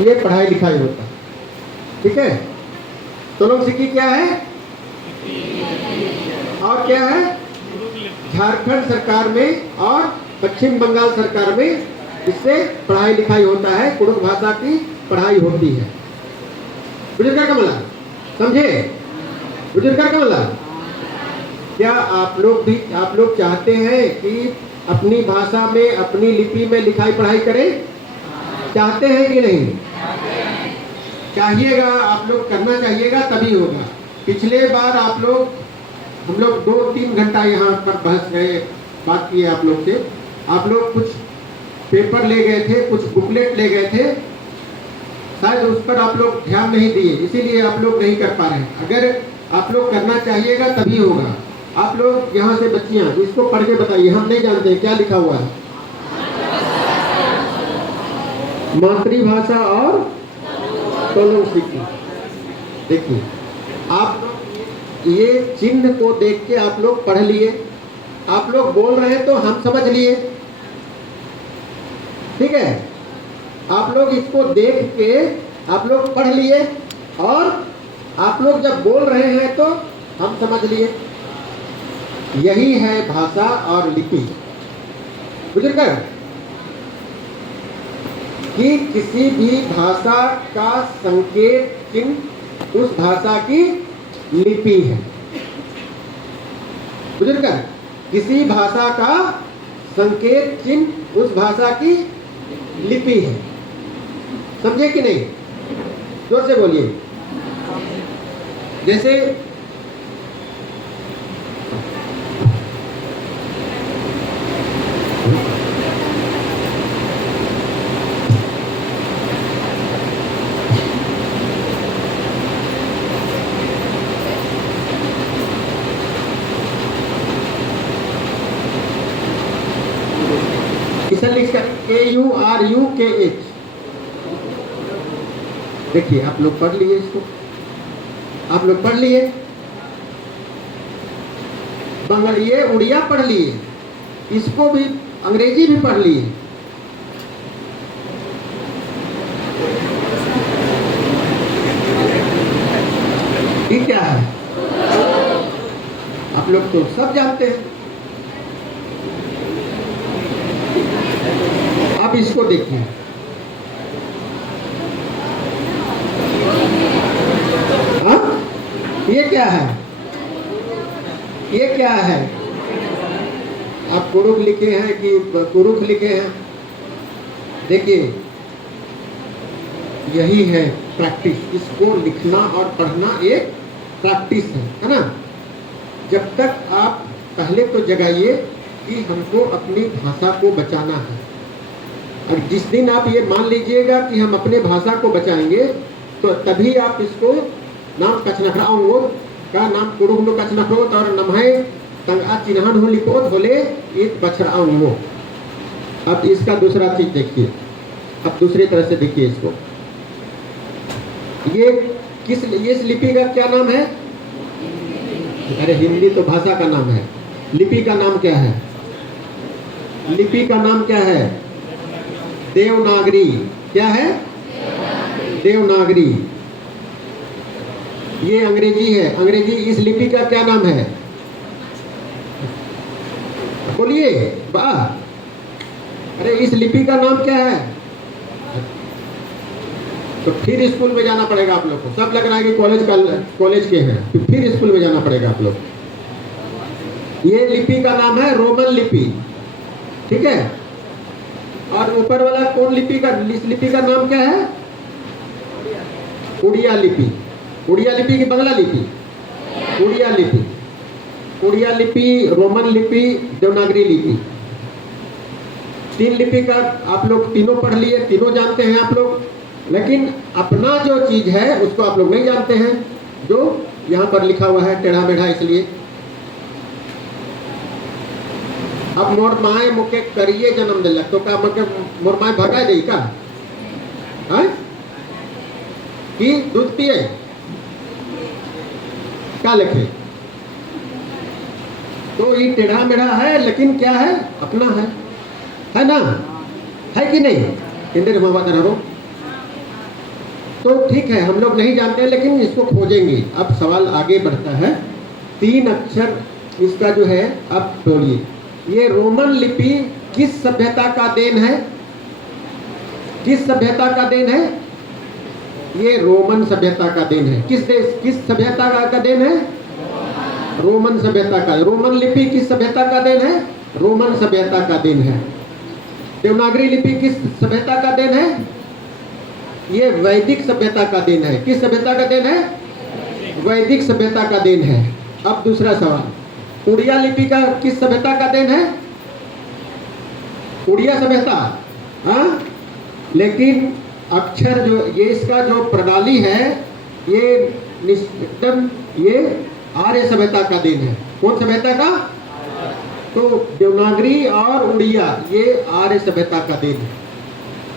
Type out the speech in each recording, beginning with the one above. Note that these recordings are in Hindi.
ये पढ़ाई लिखाई होता है। ठीक है, तोलंग सिक्की क्या है और क्या है? झारखंड सरकार में और पश्चिम बंगाल सरकार में इससे पढ़ाई लिखाई होता है, कुड़ुक भाषा की पढ़ाई होती है। बुजुर्ग का मतलब समझे? बुजुर्ग का मतलब क्या आप लोग चाहते हैं कि अपनी भाषा में, अपनी लिपि में लिखाई पढ़ाई करें? चाहते हैं कि नहीं? चाहिएगा, आप लोग करना चाहिएगा, तभी होगा। पिछले बार हम लोग 2-3 घंटा यहाँ पर बहस गए, बात किए आप लोग से। आप लोग कुछ पेपर ले गए थे, कुछ बुकलेट ले गए थे, शायद उस पर आप लोग ध्यान नहीं दिए, इसीलिए आप लोग नहीं कर पा रहे हैं। अगर आप लोग करना चाहिएगा तभी होगा। आप लोग यहाँ से बच्चियाँ इसको पढ़ के बताइए, हम नहीं जानते क्या लिखा हुआ है। मातृभाषा और तोलंग सिक्की। देखिए, आप ये चिन्ह को देख के आप लोग पढ़ लिए, आप लोग बोल रहे हैं तो हम समझ लिए। ठीक है, आप लोग इसको देख के आप लोग पढ़ लिए और आप लोग जब बोल रहे हैं तो हम समझ लिए। यही है भाषा और लिपि। बुजुर्ग, कि किसी भी भाषा का संकेत चिन्ह उस भाषा की लिपि है। बुजुर्ग, किसी भाषा का संकेत चिन्ह उस भाषा की लिपि है। समझे कि नहीं? जोर से बोलिए। जैसे इसे लिख कर KURUKH। देखिए, आप लोग पढ़ लिए इसको, आप लोग पढ़ लिए। ये उड़िया पढ़ लिए, इसको भी अंग्रेजी भी पढ़ लिए। ये क्या है? आप लोग तो सब जानते हैं। अब इसको देखिए, हाँ, ये क्या है? ये क्या है? आप कुरुख लिखे हैं कि कुरुख लिखे हैं? देखिए, यही है प्रैक्टिस। इसको लिखना और पढ़ना एक प्रैक्टिस है ना? जब तक आप पहले तो जगाइए कि हमको अपनी भाषा को बचाना है। और जिस दिन आप ये मान लीजिएगा कि हम अपने भाषा को बचाएंगे, तो तभी आप इसको नाम कछनखराओ का नाम कुरुहनो कछनखरोत और नमहे तंगा चिन्हन हो लिपोत होले इत बछड़ाओ। अब इसका दूसरा चीज देखिए, अब दूसरी तरह से देखिए इसको। ये इस लिपि का क्या नाम है? अरे हिंदी तो भाषा का नाम है, लिपि का नाम क्या है? लिपि का नाम क्या है? देवनागरी। क्या है? देवनागरी। ये अंग्रेजी है, अंग्रेजी। इस लिपि का क्या नाम है? बोलिए वाह। अरे इस लिपि का नाम क्या है? तो फिर स्कूल में जाना पड़ेगा आप लोग को। सब लग रहा है कि कॉलेज के हैं, तो फिर स्कूल में जाना पड़ेगा आप लोग। ये लिपि का नाम है रोमन लिपि। ठीक है, और ऊपर वाला कौन लिपि का? इस लिपि का नाम क्या है? उड़िया लिपि। उड़िया लिपि की बंगला लिपि? उड़िया लिपि। उड़िया लिपि, रोमन लिपि, देवनागरी लिपि। 3 लिपि का आप लोग तीनों पढ़ लिए, तीनों जानते हैं आप लोग। लेकिन अपना जो चीज है उसको आप लोग नहीं जानते हैं, जो यहाँ पर लिखा हुआ है टेढ़ा मेढ़ा। इसलिए अब मोर माए मुके करिए जन्म दिलक, तो का मोर माए भगा दी का है कि दूध पिए क्या लिखे? तो ये टेढ़ा मेढ़ा है, लेकिन क्या है? अपना है ना? है कि नहीं? इंद्र मावा तो ठीक है, हम लोग नहीं जानते हैं लेकिन इसको खोजेंगे। अब सवाल आगे बढ़ता है, 3 अक्षर इसका जो है, अब बोलिए ये रोमन लिपि किस सभ्यता का देन है? किस सभ्यता का देन है? ये रोमन सभ्यता का देन है। किस देश, किस सभ्यता का देन है? रोमन सभ्यता का। रोमन लिपि किस सभ्यता का देन है? रोमन सभ्यता का देन है। देवनागरी लिपि किस सभ्यता का देन है? ये वैदिक सभ्यता का देन है। किस सभ्यता का देन है? वैदिक सभ्यता का देन है। अब दूसरा सवाल, उड़िया लिपि का किस सभ्यता का देन है? उड़िया सभ्यता। हाँ, लेकिन अक्षर जो ये इसका जो प्रणाली है ये एकदम ये आर्य सभ्यता का देन है। कौन सभ्यता का? तो देवनागरी और उड़िया ये आर्य सभ्यता का देन है।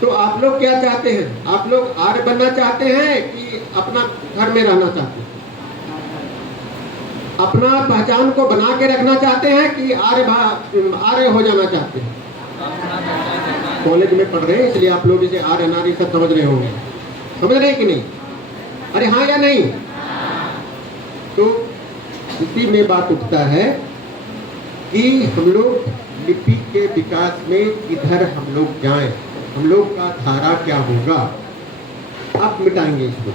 तो आप लोग क्या चाहते हैं? आप लोग आर्य बनना चाहते हैं कि अपना घर में रहना चाहते हैं? अपना पहचान को बना के रखना चाहते हैं कि आर्य हो जाना चाहते हैं? कॉलेज में पढ़ रहे हैं इसलिए आप लोग इसे आर्य नारी सब समझ रहे होंगे। समझ रहे हैं कि नहीं? अरे हाँ या नहीं? तो इसी में बात उठता है कि हम लोग लिपि के विकास में किधर हम लोग जाएं, हम लोग का धारा क्या होगा। अब मिटाएंगे इसको।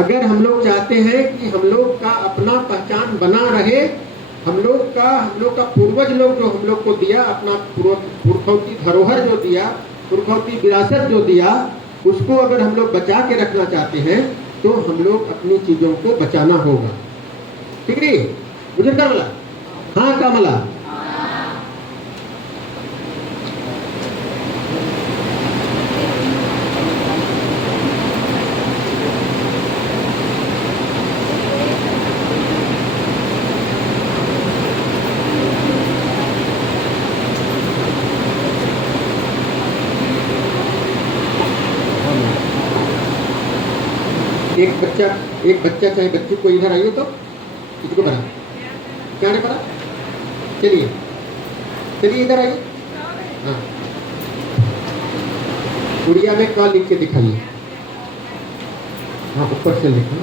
अगर हम लोग चाहते हैं कि हम लोग का अपना पहचान बना रहे, हम लोग का पूर्वज लोग जो हम लोग को दिया, अपना पुरखौती धरोहर जो दिया, पुरखौती विरासत जो दिया, उसको अगर हम लोग बचा के रखना चाहते हैं तो हम लोग अपनी चीजों को बचाना होगा। ठीक है? मुझे कर बोला हाँ कमला। एक बच्चा चाहे बच्ची को इधर आइए तो इसको पढ़ा, क्या नहीं पढ़ा? चलिए चलिए इधर आइए। हाँ, उड़िया में क लिख के दिखाइए। हाँ, ऊपर से लिखो।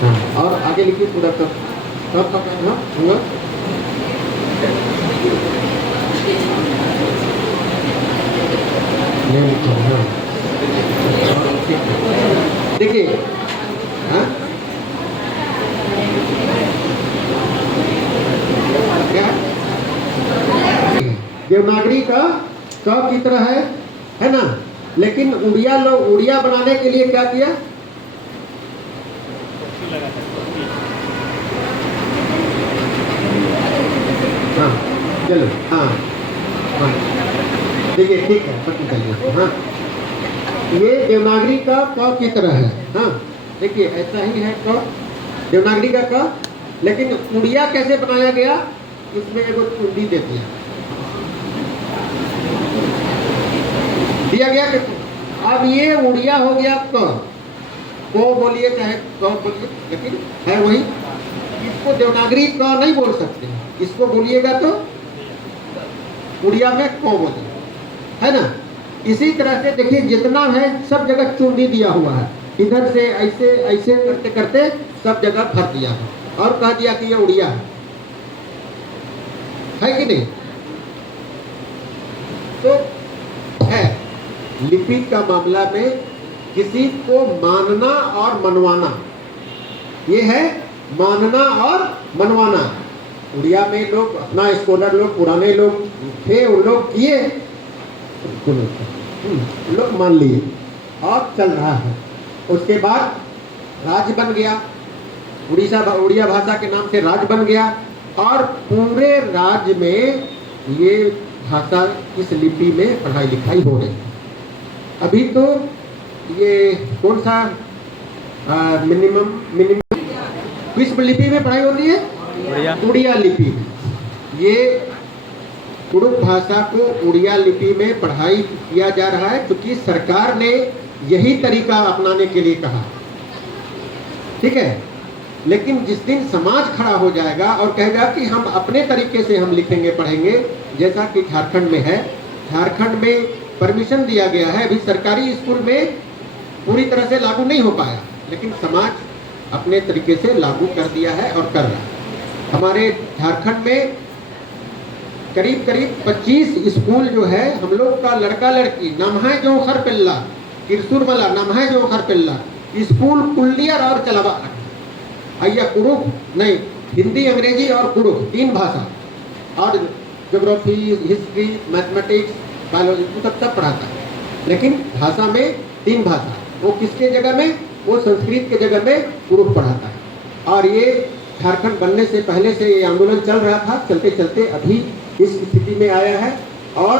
हाँ, और आगे लिखिए पूरा कब कब कब हाँ होगा। देखिए हाँ क्या देवनागरी का क की तरह है ना, लेकिन उड़िया लोग उड़िया बनाने के लिए क्या किया? हाँ चलो हाँ हाँ देखिए ठीक है पता चलिए। हाँ, ये देवनागरी का क की तरह है। हाँ देखिए ऐसा ही है क, देवनागरी का क, लेकिन उड़िया कैसे बनाया गया? इसमें एगो चुंडी दे दिया गया कि अब ये उड़िया हो गया क, को बोलिए चाहे क बोलिए, लेकिन है वही। इसको देवनागरी क नहीं बोल सकते, इसको बोलिएगा तो उड़िया में को बोलिए, है ना। इसी तरह से देखिए जितना है सब जगह चुंडी दिया हुआ है, इधर से ऐसे ऐसे करते करते सब जगह भर दिया है और कह दिया कि ये उड़िया है कि नहीं? तो है लिपि का मामला में किसी को मानना और मनवाना, ये है मानना और मनवाना। उड़िया में लोग अपना स्कॉलर लोग पुराने लोग थे, उन लोग किए, लोग मान लिए और चल रहा है। उसके बाद राज्य बन गया, उड़िया भाषा के नाम से राज्य बन गया और पूरे राज्य में ये भाषा इस लिपि में पढ़ाई लिखाई हो रही है। अभी तो ये कौन सा मिनिमम किस लिपि में पढ़ाई होती है? उड़िया लिपि में। ये कुड़ुक भाषा को उड़िया लिपि में पढ़ाई किया जा रहा है क्योंकि सरकार ने यही तरीका अपनाने के लिए कहा। ठीक है, लेकिन जिस दिन समाज खड़ा हो जाएगा और कहेगा कि हम अपने तरीके से हम लिखेंगे पढ़ेंगे, जैसा कि झारखंड में है, झारखंड में परमिशन दिया गया है। अभी सरकारी स्कूल में पूरी तरह से लागू नहीं हो पाया, लेकिन समाज अपने तरीके से लागू कर दिया है और कर रहा है। हमारे झारखंड में करीब करीब 25 स्कूल जो है हम लोग का लड़का लड़की नमहाय जो खर पिल्ला किरसुर मला नमहाय जो खर पिल्ला स्कूल कुल्लियर और चलावा अय्या कुरुख नहीं, हिंदी अंग्रेजी और कुरुख 3 भाषा और ज्योग्राफी हिस्ट्री मैथमेटिक्स बायोलॉजी तो सब पढ़ाता है, लेकिन भाषा में 3 भाषा। वो किसके जगह में? वो संस्कृत के जगह में कुरुख पढ़ाता है। और ये झारखंड बनने से पहले से ये आंदोलन चल रहा था, चलते चलते अभी इस स्थिति में आया है। और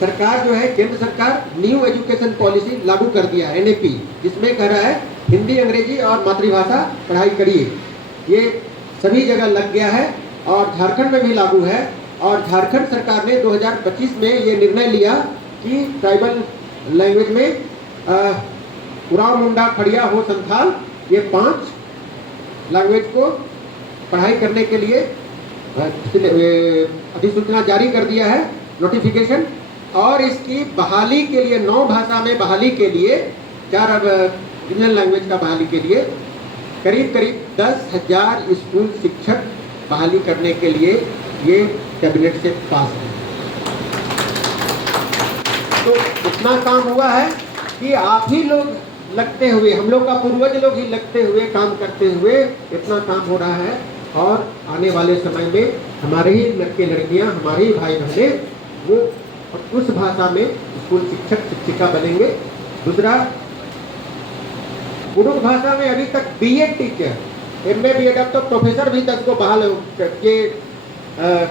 सरकार जो है, केंद्र सरकार न्यू एजुकेशन पॉलिसी लागू कर दिया है, NAP, जिसमें कह रहा है हिंदी अंग्रेजी और मातृभाषा पढ़ाई करिए। ये सभी जगह लग गया है और झारखंड में भी लागू है। और झारखंड सरकार ने 2025 में ये निर्णय लिया कि ट्राइबल लैंग्वेज में उराव मुंडा खड़िया हो संथाल ये 5 लैंग्वेज को पढ़ाई करने के लिए अधिसूचना जारी कर दिया है, नोटिफिकेशन। और इसकी बहाली के लिए 9 भाषा में बहाली के लिए 4 रीजनल लैंग्वेज का बहाली के लिए करीब करीब 10,000 स्कूल शिक्षक बहाली करने के लिए ये कैबिनेट से पास है। तो इतना काम हुआ है कि आप ही लोग लगते हुए, हम लोग का पूर्वज लोग ही लगते हुए काम करते हुए इतना काम हो रहा है। और आने वाले समय में हमारे ही लड़के लड़कियां, हमारे ही भाई बहने वो उस भाषा में स्कूल शिक्षक शिक्षिका बनेंगे। दूसरा, कुरुख भाषा में अभी तक BEd टीचर, MA BEd, अब तो प्रोफेसर भी 10 को बहाल ये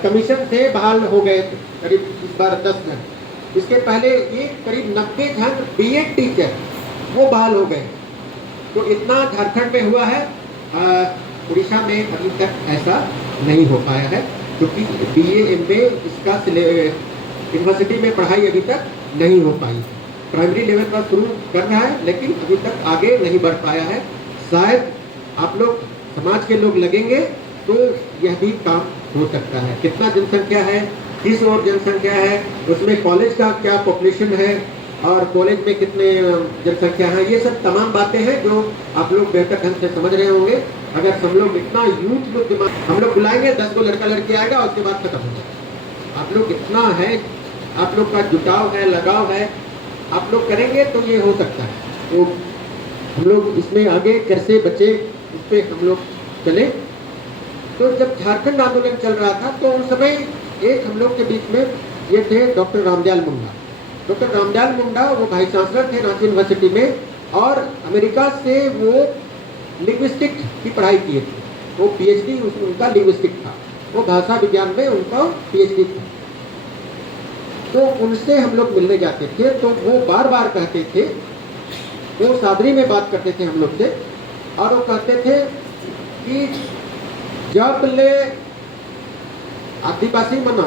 कमीशन से बहाल हो गए करीब इस बार 10 जन। इसके पहले ये करीब 90 जन BEd टीचर वो बहाल हो गए। तो इतना झारखंड में हुआ है। उड़ीसा में अभी तक ऐसा नहीं हो पाया है, क्योंकि BA MA इसका यूनिवर्सिटी में पढ़ाई अभी तक नहीं हो पाई। प्राइमरी लेवल पर शुरू कर रहा है, लेकिन अभी तक आगे नहीं बढ़ पाया है। शायद आप लोग समाज के लोग लगेंगे तो यह भी काम हो सकता है। कितना जनसंख्या है, किस और जनसंख्या है, उसमें कॉलेज का क्या पॉपुलेशन है और कॉलेज में कितने जनसंख्या है, ये सब तमाम बातें हैं जो आप लोग बेहतर ढंग से समझ रहे होंगे। अगर हम लोग इतना यूथ लोग दिमाग, हम लोग बुलाएंगे 10 को लड़का लड़की आएगा, उसके बाद खत्म हो जाएगा। आप लोग इतना है, आप लोग का जुटाव है, लगाव है, आप लोग करेंगे तो ये हो सकता है। तो हम लोग इसमें आगे कैसे बचे, उस पर हम लोग चले। तो जब झारखंड आंदोलन चल रहा था तो उस समय एक हम लोग के बीच में ये थे डॉक्टर रामदयाल मुंडा। डॉक्टर रामदयाल मुंडा वो वाइस चांसलर थे रांची यूनिवर्सिटी में, और अमेरिका से वो लिंग्विस्टिक की पढ़ाई किए थे। वो PhD उनका लिंग्विस्टिक था, वो भाषा विज्ञान में उनका PhD था। तो उनसे हम लोग मिलने जाते थे तो वो बार बार कहते थे, वो सादरी में बात करते थे हम लोग से, और वो कहते थे कि जब ले आदिवासी मना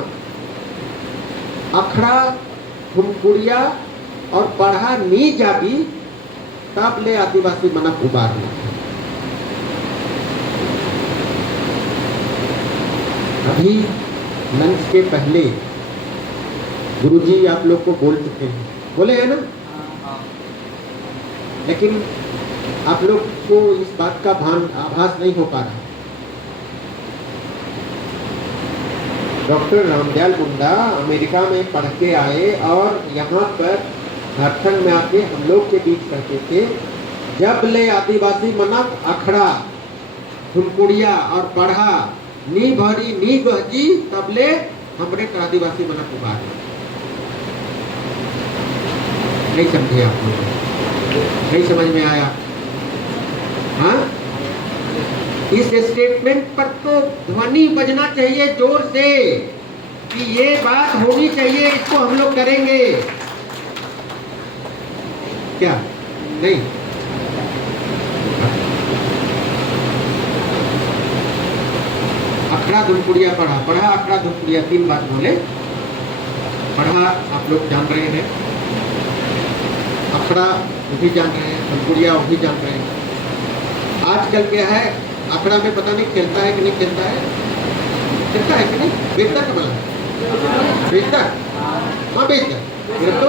अखड़ा घुमकुड़िया और पढ़ा नी जागी, तब ले आदिवासी मनक उबार। अभी लंच के पहले गुरुजी आप लोग को बोल चुके हैं, बोले हैं ना, लेकिन आप लोग को इस बात का आभास नहीं हो पा रहा। डॉक्टर रामदयाल मुंडा अमेरिका में पढ़ के आए और यहाँ पर झारखंड में आके हम लोग के बीच कहते थे, जब ले आदिवासी मनक अखड़ा धुमकुड़िया और पढ़ा नी भरी नी गहजी, तब ले हमरे आदिवासी मनक उबार। नहीं समझे आप लोग? नहीं समझ में आया? हाँ, इस स्टेटमेंट पर तो ध्वनि बजना चाहिए जोर से कि ये बात होनी चाहिए, इसको हम लोग करेंगे। क्या नहीं? अखड़ा धुमकुड़िया पढ़ा, पढ़ा अखड़ा धुमकुड़िया 3 बात बोले। पढ़ा आप लोग जान रहे हैं, अखड़ा वो भी जान रहे हैं, धुमकुड़िया वो भी जान रहे हैं। आजकल क्या है, अखड़ा में पता नहीं खेलता है कि नहीं खेलता है, खेलता है कि नहीं, बेहतर का बला बेहतर माँ बेच दे फिर तो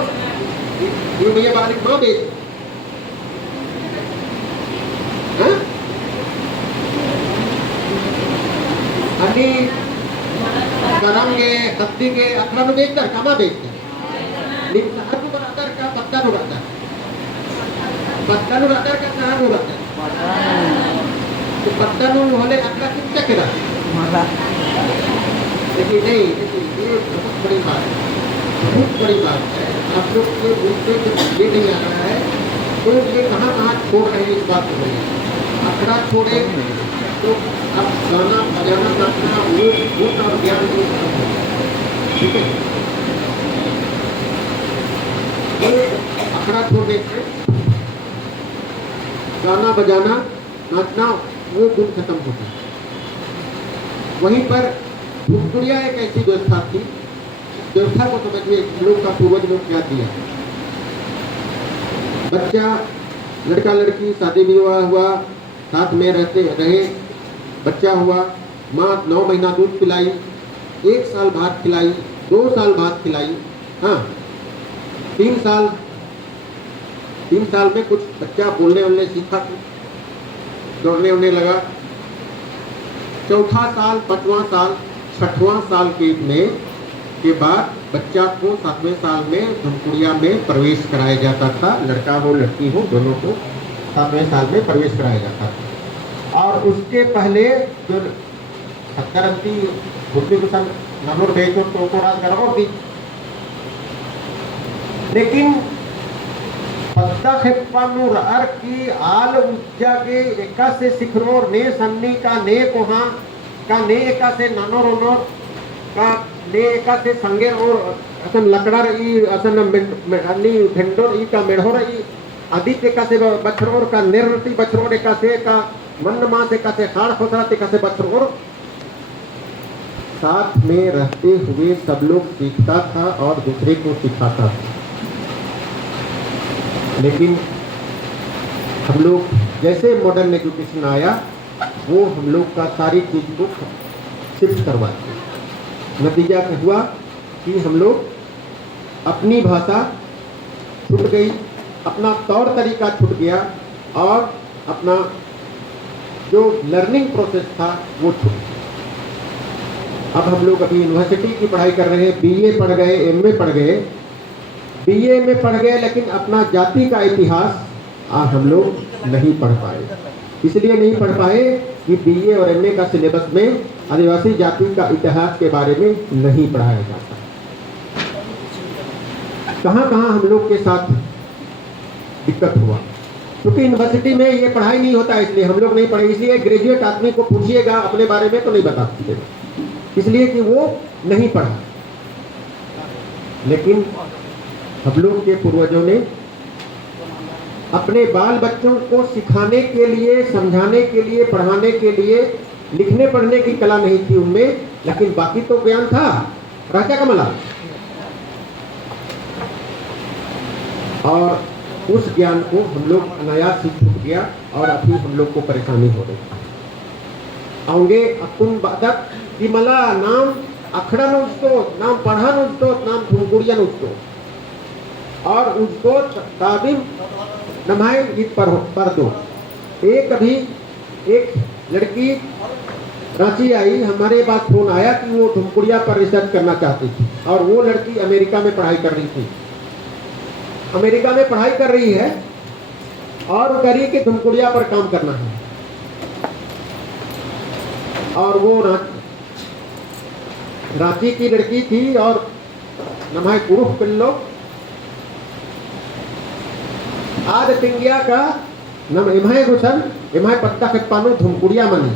ये भैया बालिक माँ बेच अन्नी करंगे कत्ती के अखरा नु बेच दर कामा बेच दे लेकिन सहर नु बरादर का पत्ता नु बरादर का सहर नु बरादर तो पत्ता नु होले अखरा कितना करा लेकिन नहीं ये बहुत बड़ी बात है आप लोग के दूसरे को ये नहीं आ रहा है तो ये कहाँ छोड़ रहे हैं इस बात को अखड़ा छोड़े तो अब गाना बजाना नाचना वो और ज्ञान ठीक है तो अखड़ा छोड़ने से गाना बजाना नाचना वो गुण खत्म होता है। वहीं पर भूखपुड़िया एक ऐसी व्यवस्था थी, व्यवस्था को समझिए लोग का पूर्वज लोग क्या दिया। बच्चा लड़का लड़की शादी विवाह हुआ, साथ में रहे, बच्चा हुआ, माँ 9 महीना दूध पिलाई, 1 साल भात खिलाई, 2 साल भात खिलाई, हाँ 3 साल में कुछ बच्चा बोलने वोलने सीखा, दौड़ने उड़ने लगा, 4था साल, 5वां साल, 6वां साल के बाद बच्चा को 7वें साल में धमकुड़िया में प्रवेश कराया जाता था। लड़का हो लड़की हो दोनों को 7वें साल में प्रवेश कराया जाता था। और उसके पहले जो 70 बुद्धिभूषण नंबर भेजो तो राज करो भी, लेकिन पत्ता खेपानु रअर की आल उज्जा के एका से सिखरोर ने सन्नी का ने कोहा का ने एका से नानो रोनोर का ने एका से संगेर और असन लकड़ा रही असन अन्नी भेंडोर ई का मेढ़ोर ई आदित्य एका से बछरोर का निर्रति बछरोर एका से का मन मास एका से खाड़ खोसरा एका से बछरोर साथ में रहते हुए सब लोग सीखता था और दूसरे को सिखाता था। लेकिन हम लोग जैसे मॉडर्न एजुकेशन आया वो हम लोग का सारी चीज को शिफ्ट करवाते। नतीजा क्या हुआ कि हम लोग अपनी भाषा छूट गई, अपना तौर तरीका छूट गया और अपना जो लर्निंग प्रोसेस था वो छूट गया। अब हम लोग अभी यूनिवर्सिटी की पढ़ाई कर रहे हैं, बीए पढ़ गए, एमए पढ़ गए, बीए में पढ़ गए, लेकिन अपना जाति का इतिहास आज हम लोग नहीं पढ़ पाए। इसलिए नहीं पढ़ पाए कि बीए और एमए का सिलेबस में आदिवासी जाति का इतिहास के बारे में नहीं पढ़ाया जाता। कहाँ कहाँ हम लोग के साथ दिक्कत हुआ, क्योंकि यूनिवर्सिटी में ये पढ़ाई नहीं होता, इसलिए हम लोग नहीं पढ़े। इसलिए ग्रेजुएट आदमी को पूछिएगा अपने बारे में तो नहीं बता सकते, इसलिए कि वो नहीं पढ़ा। लेकिन हम लोग के पूर्वजों ने अपने बाल बच्चों को सिखाने के लिए, समझाने के लिए, पढ़ाने के लिए, लिखने पढ़ने की कला नहीं थी उनमें, लेकिन बाकी तो ज्ञान था। राजा कमला और उस ज्ञान को हम लोग अनायास ही छूट गया और अभी हम लोग को परेशानी हो रही। आगे अपुन बादक कि मला नाम अखड़ा नुजतो, नाम पढ़ा नुजतो, नाम धुमकुड़िया नुजतो और उसको ताबिम नमाए ईद पर दो। एक अभी एक लड़की रांची आई, हमारे पास फोन आया कि वो धुमकुड़िया पर रिसर्च करना चाहती थी और वो लड़की अमेरिका में पढ़ाई कर रही थी। अमेरिका में पढ़ाई कर रही है और कह रही कि धुमकुड़िया पर काम करना है। और वो रांची की लड़की थी और नमाए कुरुख पिल्लो आज तिंगिया का नम इमाय गुसन इमाय पत्ता खटपानो धुमकुड़िया मनी।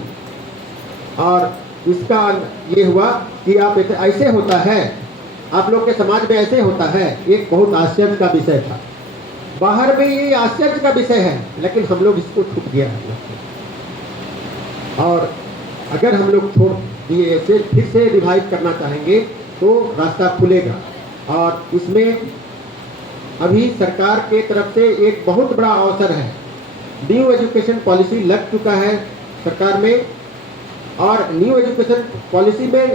और इसका ये हुआ कि आप ऐसे होता है, आप लोग के समाज में ऐसे होता है। एक बहुत आश्चर्य का विषय था, बाहर में ये आश्चर्य का विषय है, लेकिन हम लोग इसको छूट गया। और अगर हम लोग छोड़ दिए, ऐसे फिर से रिवाइव करना चाहेंगे तो रास्ता खुलेगा। और इसमें अभी सरकार के तरफ से एक बहुत बड़ा अवसर है। न्यू एजुकेशन पॉलिसी लग चुका है सरकार में और न्यू एजुकेशन पॉलिसी में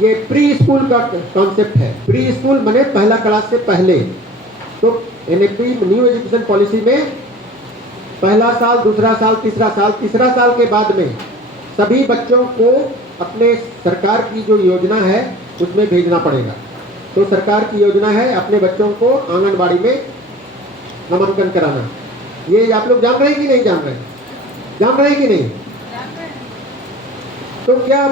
ये प्री स्कूल का कॉन्सेप्ट है। प्री स्कूल बने पहला क्लास से पहले। तो एनईपी न्यू एजुकेशन पॉलिसी में पहला साल, दूसरा साल, तीसरा साल के बाद में सभी बच्चों को अपने सरकार की जो योजना है उसमें भेजना पड़ेगा। तो सरकार की योजना है अपने बच्चों को आंगनबाड़ी में नामांकन कराना। ये आप लोग जान रहे हैं कि नहीं जान रहे? जान रहे हैं कि नहीं? तो क्या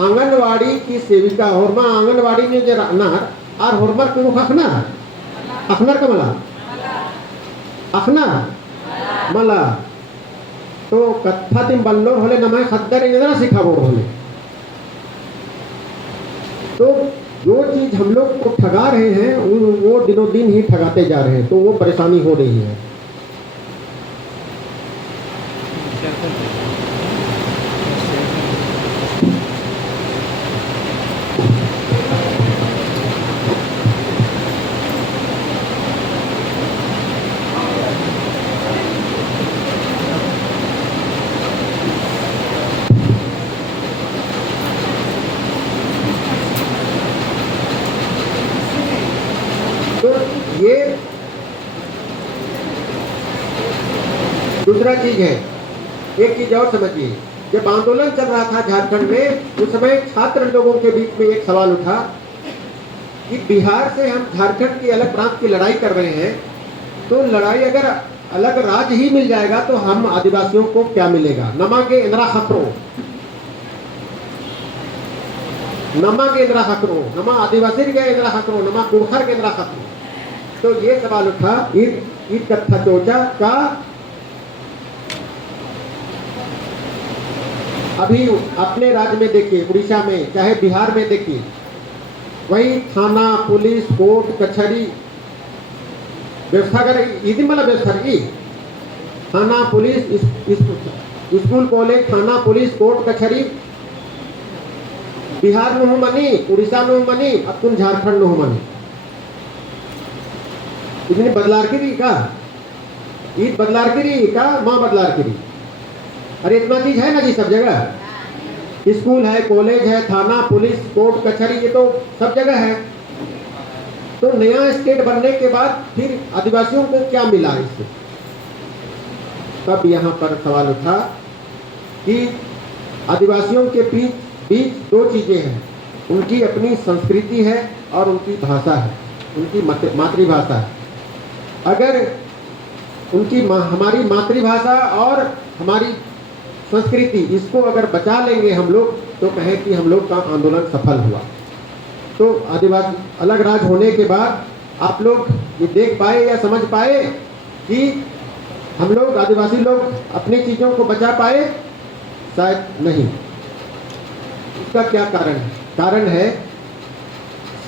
आंगनवाड़ी की सेविका होरमा आंगनवाड़ी में जो रहनार और होरमर को अखनार अखनार का मला अखनार मला तो कत्था तिम बल्लोर होले नमाय खद्दर इंद्रा सिखाबो होले। तो जो चीज हम लोग को ठगा रहे हैं वो दिनों दिन ही ठगाते जा रहे हैं, तो वो परेशानी हो रही है। ये दूसरा चीज है। एक चीज और समझिए, जब आंदोलन चल रहा था झारखंड में, उस समय छात्र लोगों के बीच में एक सवाल उठा कि बिहार से हम झारखंड की अलग प्रांत की लड़ाई कर रहे हैं, तो लड़ाई अगर अलग राज्य ही मिल जाएगा तो हम आदिवासियों को क्या मिलेगा? नमा के इंदिरा हकरो, नमा के इंदिरा हकरो, नमा आदिवासी के इंदिरा हकरो, नमा कुरखर के इंदिरा हकरो। तो ये सवाल उठा ईद कत्था चोचा का। अभी अपने राज्य में देखिए, उड़ीसा में चाहे बिहार में देखिए, वही थाना, पुलिस, कोर्ट, कचहरी व्यवस्था कर ईदी मतलब व्यवस्था की थाना, पुलिस, स्कूल, कॉलेज, थाना, पुलिस, कोर्ट, कचहरी बिहार में हो मनी, उड़ीसा में हो मनी, अब तुम झारखंड में हो मनी। इतनी बदलार की रही का ईद बदलार की रही का माँ बदलार की रही। अरे इतना चीज है ना जी, सब जगह स्कूल है, कॉलेज है, थाना, पुलिस, कोर्ट, कचहरी, ये तो सब जगह है। तो नया स्टेट बनने के बाद फिर आदिवासियों को क्या मिला इससे? तब यहाँ पर सवाल उठा कि आदिवासियों के बीच दो चीजें हैं, उनकी अपनी संस्कृति है और उनकी भाषा है, उनकी मातृभाषा है। अगर उनकी हमारी मातृभाषा और हमारी संस्कृति, इसको अगर बचा लेंगे हम लोग, तो कहें कि हम लोग का आंदोलन सफल हुआ। तो आदिवासी अलग राज्य होने के बाद आप लोग ये देख पाए या समझ पाए कि हम लोग आदिवासी लोग अपनी चीज़ों को बचा पाए? शायद नहीं। इसका क्या कारण है? कारण है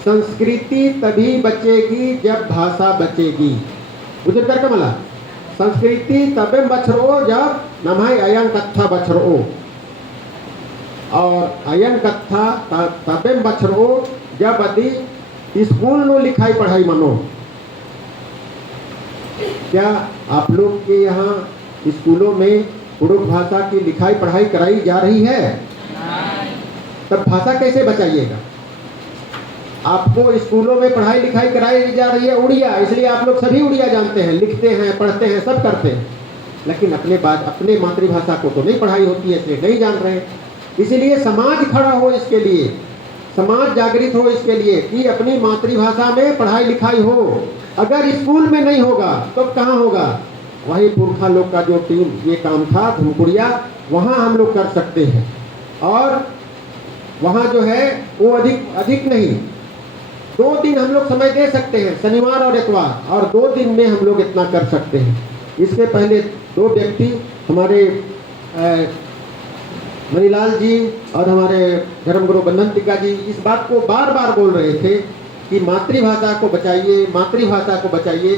संस्कृति तभी बचेगी जब भाषा बचेगी। बुझे कर मला संस्कृति तबे बछरो जब नमाय अयन कत्था बछरो, और अयन कत्था तबे बछरो जब यदि स्कूल नो लिखाई पढ़ाई मनो। क्या आप लोग के यहाँ स्कूलों में पुरुष भाषा की लिखाई पढ़ाई कराई जा रही है? तब भाषा कैसे बचाइएगा? आपको स्कूलों में पढ़ाई लिखाई कराई जा रही है उड़िया, इसलिए आप लोग सभी उड़िया जानते हैं, लिखते हैं, पढ़ते हैं, सब करते हैं, लेकिन अपने मातृभाषा को तो नहीं पढ़ाई होती है, इसलिए नहीं जान रहे। इसीलिए समाज खड़ा हो इसके लिए, समाज जागृत हो इसके लिए कि अपनी मातृभाषा में पढ़ाई लिखाई हो। अगर स्कूल में नहीं होगा तो कहाँ होगा? वही पुरखा लोग का जो टीम ये काम था धुमकुड़िया, वहाँ हम लोग कर सकते हैं। और वहाँ जो है वो अधिक नहीं, 2 दिन हम लोग समय दे सकते हैं, शनिवार और इतवार, और 2 दिन में हम लोग इतना कर सकते हैं। इसके पहले 2 व्यक्ति हमारे मणिलाल जी और हमारे धर्मगुरु बंधन जी इस बात को बार बार बोल रहे थे कि मातृभाषा को बचाइए, मातृभाषा को बचाइए।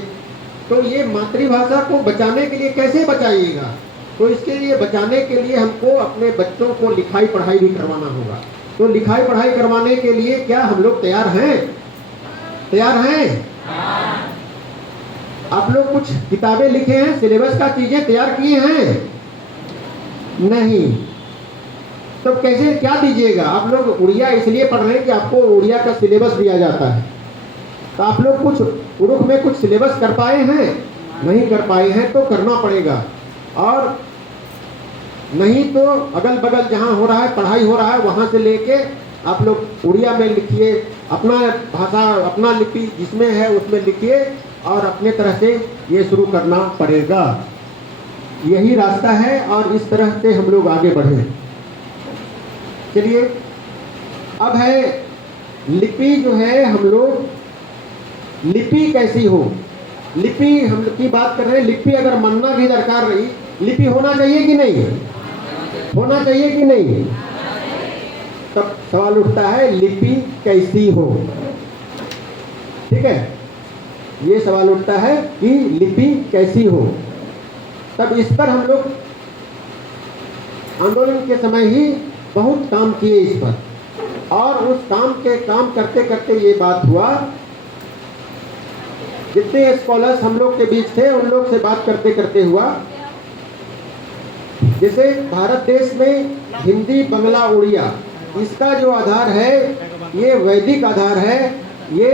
तो ये मातृभाषा को बचाने के लिए कैसे बचाइएगा? तो इसके लिए बचाने के लिए हमको अपने बच्चों को लिखाई पढ़ाई भी करवाना होगा। तो लिखाई पढ़ाई करवाने के लिए क्या हम लोग तैयार हैं? तैयार हैं? आप लोग कुछ किताबें लिखे हैं, सिलेबस का चीजें तैयार किए हैं? नहीं। तो कैसे क्या दीजिएगा? आप लोग उड़िया इसलिए पढ़ रहे हैं कि आपको उड़िया का सिलेबस दिया जाता है, तो आप लोग कुछ उर्दू में कुछ सिलेबस कर पाए हैं? नहीं कर पाए हैं तो करना पड़ेगा। और नहीं तो अगल बगल जहाँ हो रहा है, पढ़ाई हो रहा है, वहाँ से लेके आप लोग उड़िया में लिखिए, अपना भाषा अपना लिपि जिसमें है उसमें लिखिए और अपने तरह से ये शुरू करना पड़ेगा। यही रास्ता है और इस तरह से हम लोग आगे बढ़े। चलिए, अब है लिपि जो है, हम लोग लिपि कैसी हो, लिपि हम की बात कर रहे हैं। लिपि अगर मानना भी दरकार रही, लिपि होना चाहिए कि नहीं, होना चाहिए कि नहीं? तब सवाल उठता है लिपि कैसी हो। ठीक है, ये सवाल उठता है कि लिपि कैसी हो। तब इस पर हम लोग आंदोलन के समय ही बहुत काम किए इस पर, और उस काम करते करते ये बात हुआ, जितने स्कॉलर्स हम लोग के बीच थे उन लोग से बात करते करते हुआ, जैसे भारत देश में हिंदी, बंगला, उड़िया, इसका जो आधार है ये वैदिक आधार है, ये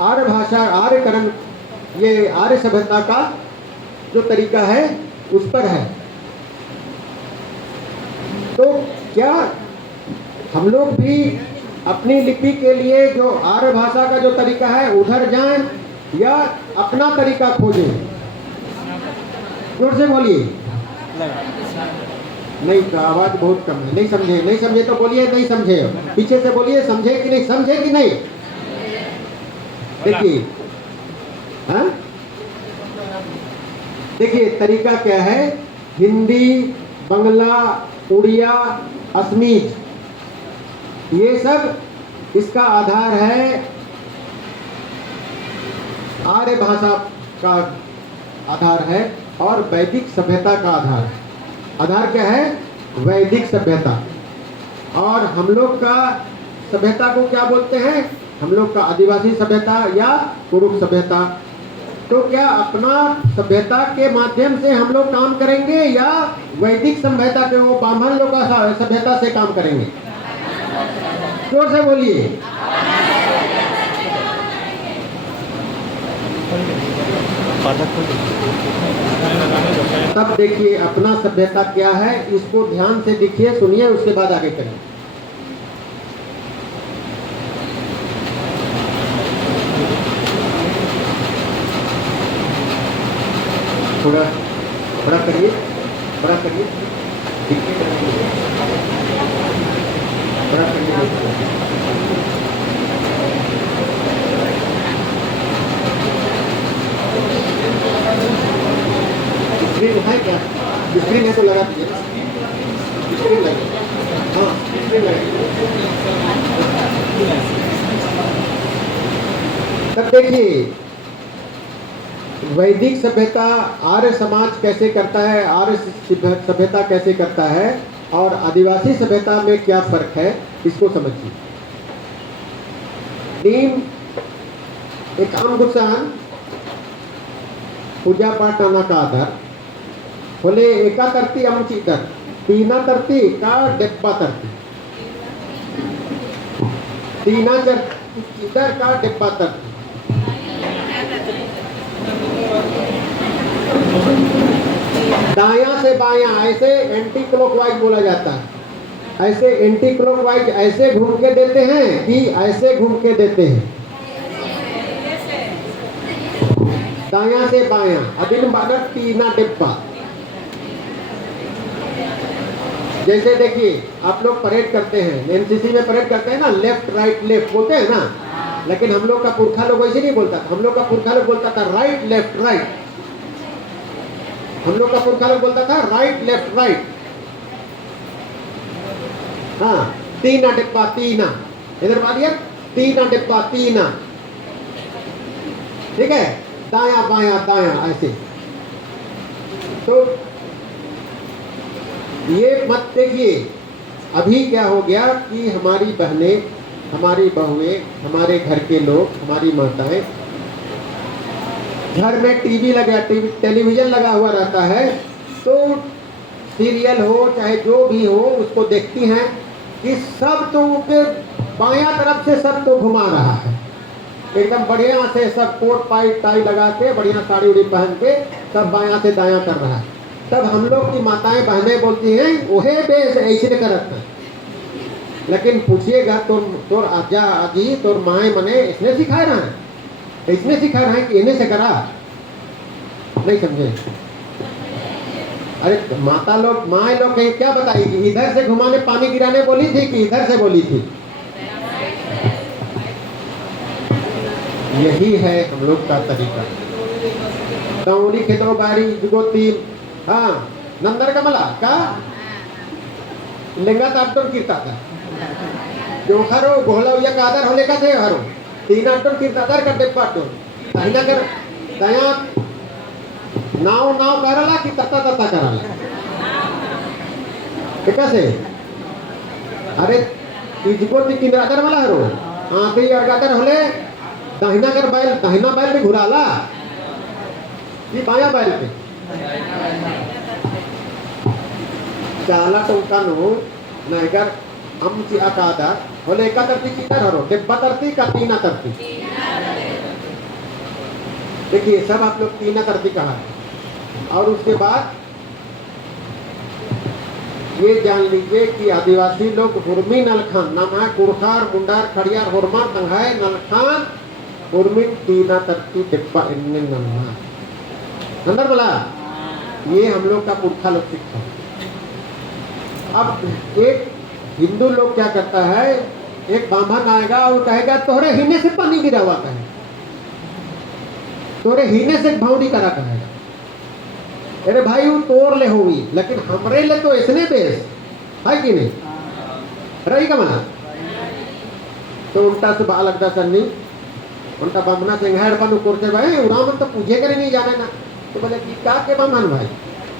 आर्य भाषा, आर्यकरण, ये आर्य सभ्यता का जो तरीका है उस पर है। तो क्या हम लोग भी अपनी लिपि के लिए जो आर्य भाषा का जो तरीका है उधर जाएं या अपना तरीका खोजें? जोर से बोलिए। नहीं, तो आवाज बहुत कम है। नहीं समझे? नहीं समझे तो बोलिए नहीं समझे। पीछे से बोलिए समझे कि नहीं, समझे कि नहीं। देखिए, हाँ देखिए तरीका क्या है। हिंदी, बंगला, उड़िया, असमीज, ये सब इसका आधार है आर्य भाषा का आधार है और वैदिक सभ्यता का आधार क्या है? वैदिक सभ्यता। और हम लोग का सभ्यता को क्या बोलते हैं? हम लोग का आदिवासी सभ्यता या कुरुक सभ्यता। तो क्या अपना सभ्यता के माध्यम से हम लोग काम करेंगे या वैदिक सभ्यता के, वो ब्राह्मण लोग का सभ्यता से काम करेंगे? जोर से बोलिए। तब देखिए अपना सभ्यता क्या है, इसको ध्यान से देखिए, सुनिए, उसके बाद आगे करें। थोड़ा बड़ा करिए, बड़ा करिए, बड़ा करिए। स्क्रीन है क्या? स्क्रीन है तो लगा दीजिए। स्क्रीन लगे, हाँ स्क्रीन लगे। तब देखिए वैदिक सभ्यता आर्य समाज कैसे करता है, आर्य सभ्यता कैसे करता है और आदिवासी सभ्यता में क्या फर्क है, इसको समझिए। नीम एक आम गुसान पूजा पाठ आना का आधार बोले एका तरती अमुचितर, तीना तरती का डेब्बा तरती, तीना चितर का डेब्बा तरती। दायां से बायां ऐसे एंटी क्लॉकवाइज बोला जाता है। ऐसे एंटी क्लॉकवाइज ऐसे घूम के देते हैं कि ऐसे घूम के देते हैं, दायां से बायां। अदिन बागत तीना डिब्बा। जैसे देखिए आप लोग परेड करते हैं, एनसीसी में परेड करते हैं ना, लेफ्ट राइट लेफ्ट बोलते हैं ना, लेकिन हम लोग का पुरखा लोग वैसे नहीं बोलता था। हम लोग का पुरखा लोग बोलता था राइट लेफ्ट राइट। हम लोग का पुरखा लोग बोलता था राइट लेफ्ट राइट। हाँ, तीना डिब्बा तीना, इधर बात तीना डिब्बा तीना, ठीक है, दाया बाया दाया ऐसे। तो ये मत देखिए अभी क्या हो गया कि हमारी बहनें, हमारी बहुएं, हमारे घर के लोग, हमारी माताएं, घर में टीवी लगा, टेलीविजन लगा हुआ रहता है, तो सीरियल हो चाहे जो भी हो उसको देखती हैं कि सब तो ऊपर बायां तरफ से सब तो घुमा रहा है, एकदम बढ़िया से सब कोट पाई टाई लगा के बढ़िया साड़ी उड़ी पहन के सब बायां से दायां कर रहा है। तब हम लोग की माताएं बहनें बोलती हैं ओहे बेस ऐसे करत है। लेकिन पूछिएगा तोर आजा आजी तोर माए मने इसने सिखाए रहा है, इसने सिखा रहा है कि इन्हें से करा, नहीं समझे। अरे माता लोग माए लोग कहीं क्या बताएगी, इधर से घुमाने पानी गिराने बोली थी कि इधर से बोली थी? यही है हम लोग का तरीका। दौड़ी खेतों बारी जुगोती हाँ नंदर कमला का लिंगा ताप्टन कीर्ता था जो हरो गोहला या कादर होले का थे हरो तीन आटन कीर्ता दर कर दे पाटो ताहिना कर तया नाव नाव करला कि तत्ता तत्ता करला कैसे? अरे इजको ती किन आदर वाला हरो आते और गादर होले दाहिना कर दाहिना बैल में घुराला कि बाया बैल पे चाला टोकानो नायकर आमची आकादा होले एका तरती की इधर हरो डेब्बा तरती का तीना तरती। देखिए सब आप लोग तीना तरती कहा है। और उसके बाद ये जान लीजिए कि आदिवासी लोग हुरमी नलखान नाम है कुरखार मुंडार खड़ियार हुरमार तंगाए नलखान हुरमिन तीना तरती डिब्बा इन्ने नन्ना नंदर बोला ये हम लोग का पुरखा लोग सीखा। अब एक हिंदू लोग क्या करता है, एक ब्राह्मण आएगा और कहेगा तोहरे हिने से पानी गिरा हुआ कहे, तोहरे हिने से भावनी करा कहेगा। अरे भाई वो तोड़ ले होगी लेकिन हमरे ले तो इसने बेस है कि नहीं रही का मना। तो उल्टा से बाल लगता सन्नी उल्टा बमना सिंघाड़ पन करते भाई उड़ामन तो पूछे करे नहीं जाने ना। तो बोले कि क्या के बमन भाई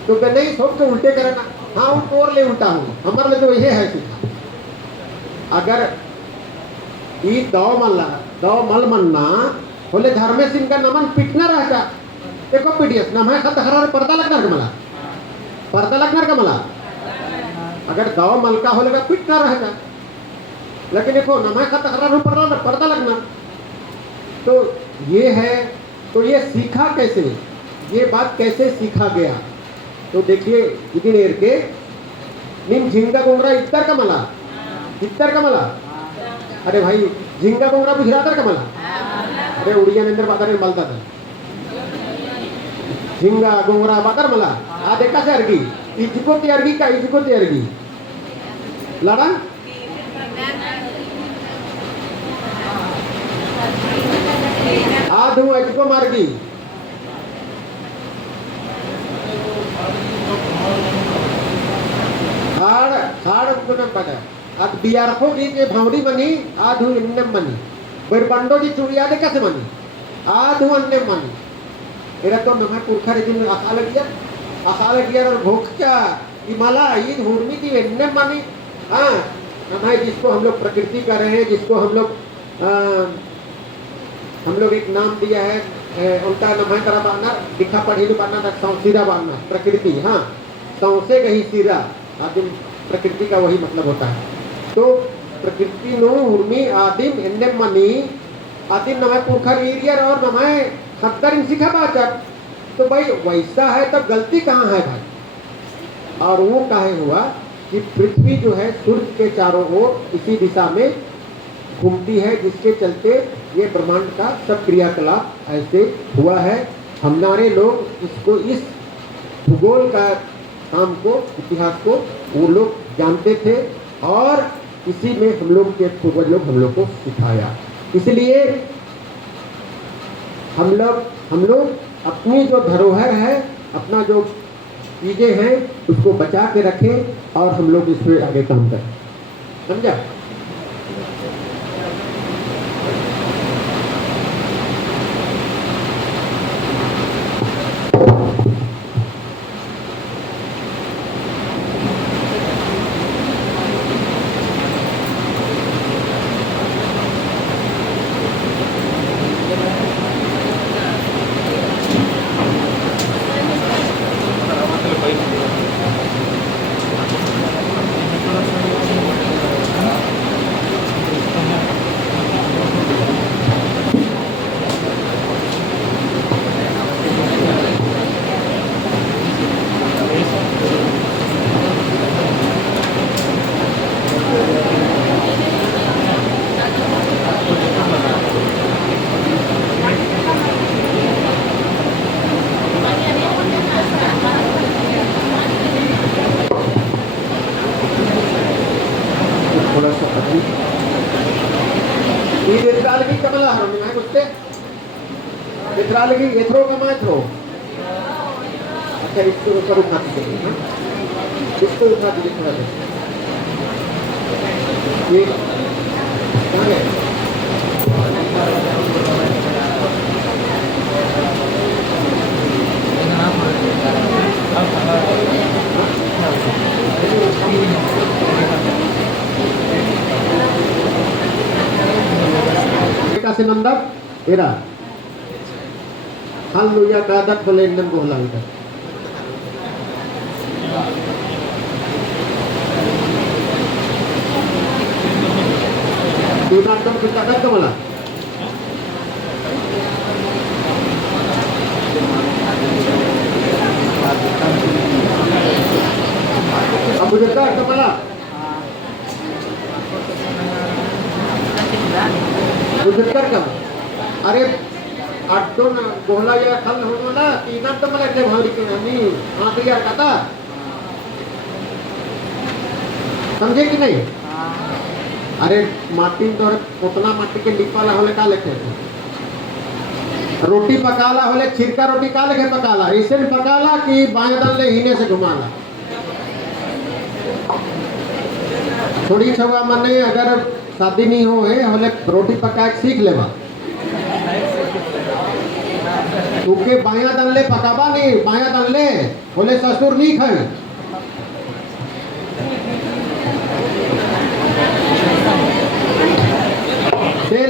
तो कहते नहीं सोच के उल्टे करे ना। हाँ वो तोड़ ले उल्टा हूँ हमारे लिए तो ये है सीखा। अगर ये दौ मल मनना बोले धर्मे सिंह का नमन पिटना रहता देखो पीडीएफ नाम है खत हरा पर्दा लगना मला पर्दा लगना का मला अगर गाँव मलका हो लगा पिटना रहेगा। लेकिन देखो नमय खत हरा पर्दा लगना तो ये है। तो ये सीखा कैसे, ये बात कैसे सीखा गया? तो देखिए इंजीनियर के निम झिंगा गोंगरा इतर का मला अरे भाई झिंगा गोंगरा गुजरातर का मला अरे उड़िया ने अंदर बादर में मलता था झिंगा गोंगरा बादर मला आ देखा से अर्गी इजको ते अर्गी का इजको ते अर्गी लड़ा आधु इजको मार्गी हाड़ गुणम पड़ा अब बियारखो जी के भावड़ी बनी आधु इन्नम बनी बरबंडो जी चुड़िया दे कैसे बनी आधु अन्नम बनी। मेरा तो नमः पुरखा रे दिन असाल किया और भूख क्या कि मला ईद हुरमी थी इन्नम बनी। हाँ नमः जिसको हम लोग प्रकृति कर रहे हैं जिसको हम लोग एक नाम दिया है उल्टा नमः करा बाना दिखा पढ़ी बाना सीधा बाना प्रकृति। हाँ सौसे गही सीधा आदिम प्रकृति का वही मतलब होता है। तो प्रकृति नो उर्मी आदिम एन्ने मनी आदिम नमः पुरखर एरियर और नमः खद्दर इन सिखा बाचक। तो भाई वैसा है तब गलती कहाँ है भाई? और वो काहे हुआ कि पृथ्वी जो है सूर्य के चारों ओर इसी दिशा में घूमती है जिसके चलते ये ब्रह्मांड का सब क्रियाकलाप ऐसे हुआ है। हमारे लोग इसको इस भूगोल का काम को इतिहास को वो लोग जानते थे और इसी में हम लोग के पूर्वज लोग हम लोग को सिखाया। इसलिए हम लोग अपनी जो धरोहर है अपना जो चीजें हैं उसको बचा के रखें और हम लोग इस पे आगे काम करें। समझा? इतरा लगी इथरो का माथरो। अच्छा इसको ऊपर उठा दीजिए, हाँ? इसको उठा दीजिए थोड़ा सा। ये कहाँ है? से नंदक एरा हालेलुया कादक बोले इंदन गोहला इधर तू नाटक कितना कर तो मला अब मुझे कर तो मला उधर का अरे आठों ना गोला या खल होने ना तीन तो मला इतने भारी के नहीं हाँ तो यार कहता समझे कि नहीं? अरे माटी तो उतना माटी के लिपाला होले का लेके रोटी पकाला होले छिरका रोटी का लेके पकाला ऐसे नहीं पकाला कि बाएं डाल ले हिने से घुमाला थोड़ी छवा मने अगर शादी नहीं हो है होले रोटी पका के सीख लेवा तुके बाया दनले पकाबा नहीं बाया दनले बोले ससुर नहीं खाए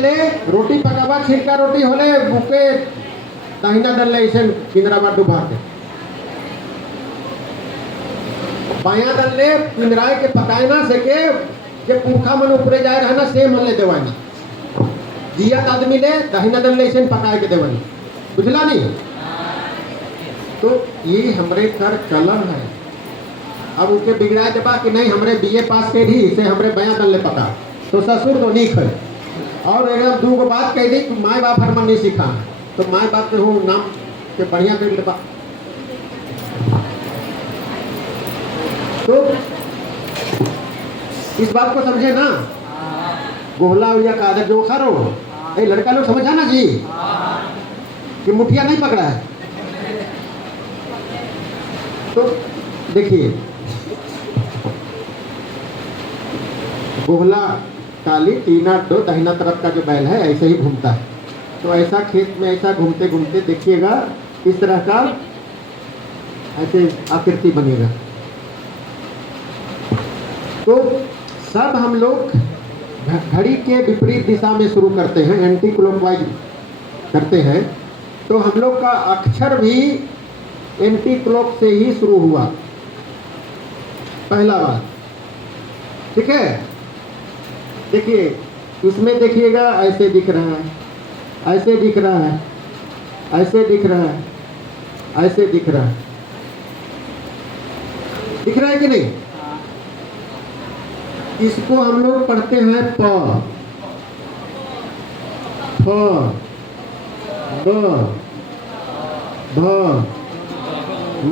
ले रोटी पकाबा छिलका रोटी होले बुके दाहिना दनले इसे किंद्राबाद डुबा के बाया दनले किंद्राए के पकाए ना सके के पुरखा मन ऊपरे जाए रहना से मन ले देवानी जिया आदमी ले दाहिना दल ले इसे पकाए के देवानी बुझला नहीं? तो ये हमरे कर चलन है। अब उनके बिगड़ा देबा कि नहीं हमरे बीए पास के ही से हमरे बया दल ले पका तो ससुर तो नहीं खाए और एकदम दू को बात कह दी माए बाप हर मन नहीं सीखा तो माए बाप के हो नाम के बढ़िया कर देबा तो इस बात को समझे ना गोहला या कादर जो खारो ये लड़का लोग समझा ना जी कि मुठिया नहीं पकड़ा है। तो देखिए गोहला काली तीना दो दाहिना तरफ का जो बैल है ऐसे ही घूमता है तो ऐसा खेत में ऐसा घूमते घूमते देखिएगा इस तरह का ऐसे आकृति बनेगा। तो सब हम लोग घड़ी के विपरीत दिशा में शुरू करते हैं एंटी क्लॉकवाइज करते हैं तो हम लोग का अक्षर भी एंटी क्लॉक से ही शुरू हुआ पहला बार ठीक है। देखिए इसमें देखिएगा ऐसे दिख रहा है ऐसे दिख रहा है ऐसे दिख रहा है ऐसे दिख रहा है दिख रहा है कि नहीं? इसको हम लोग पढ़ते हैं प फ ब भ म।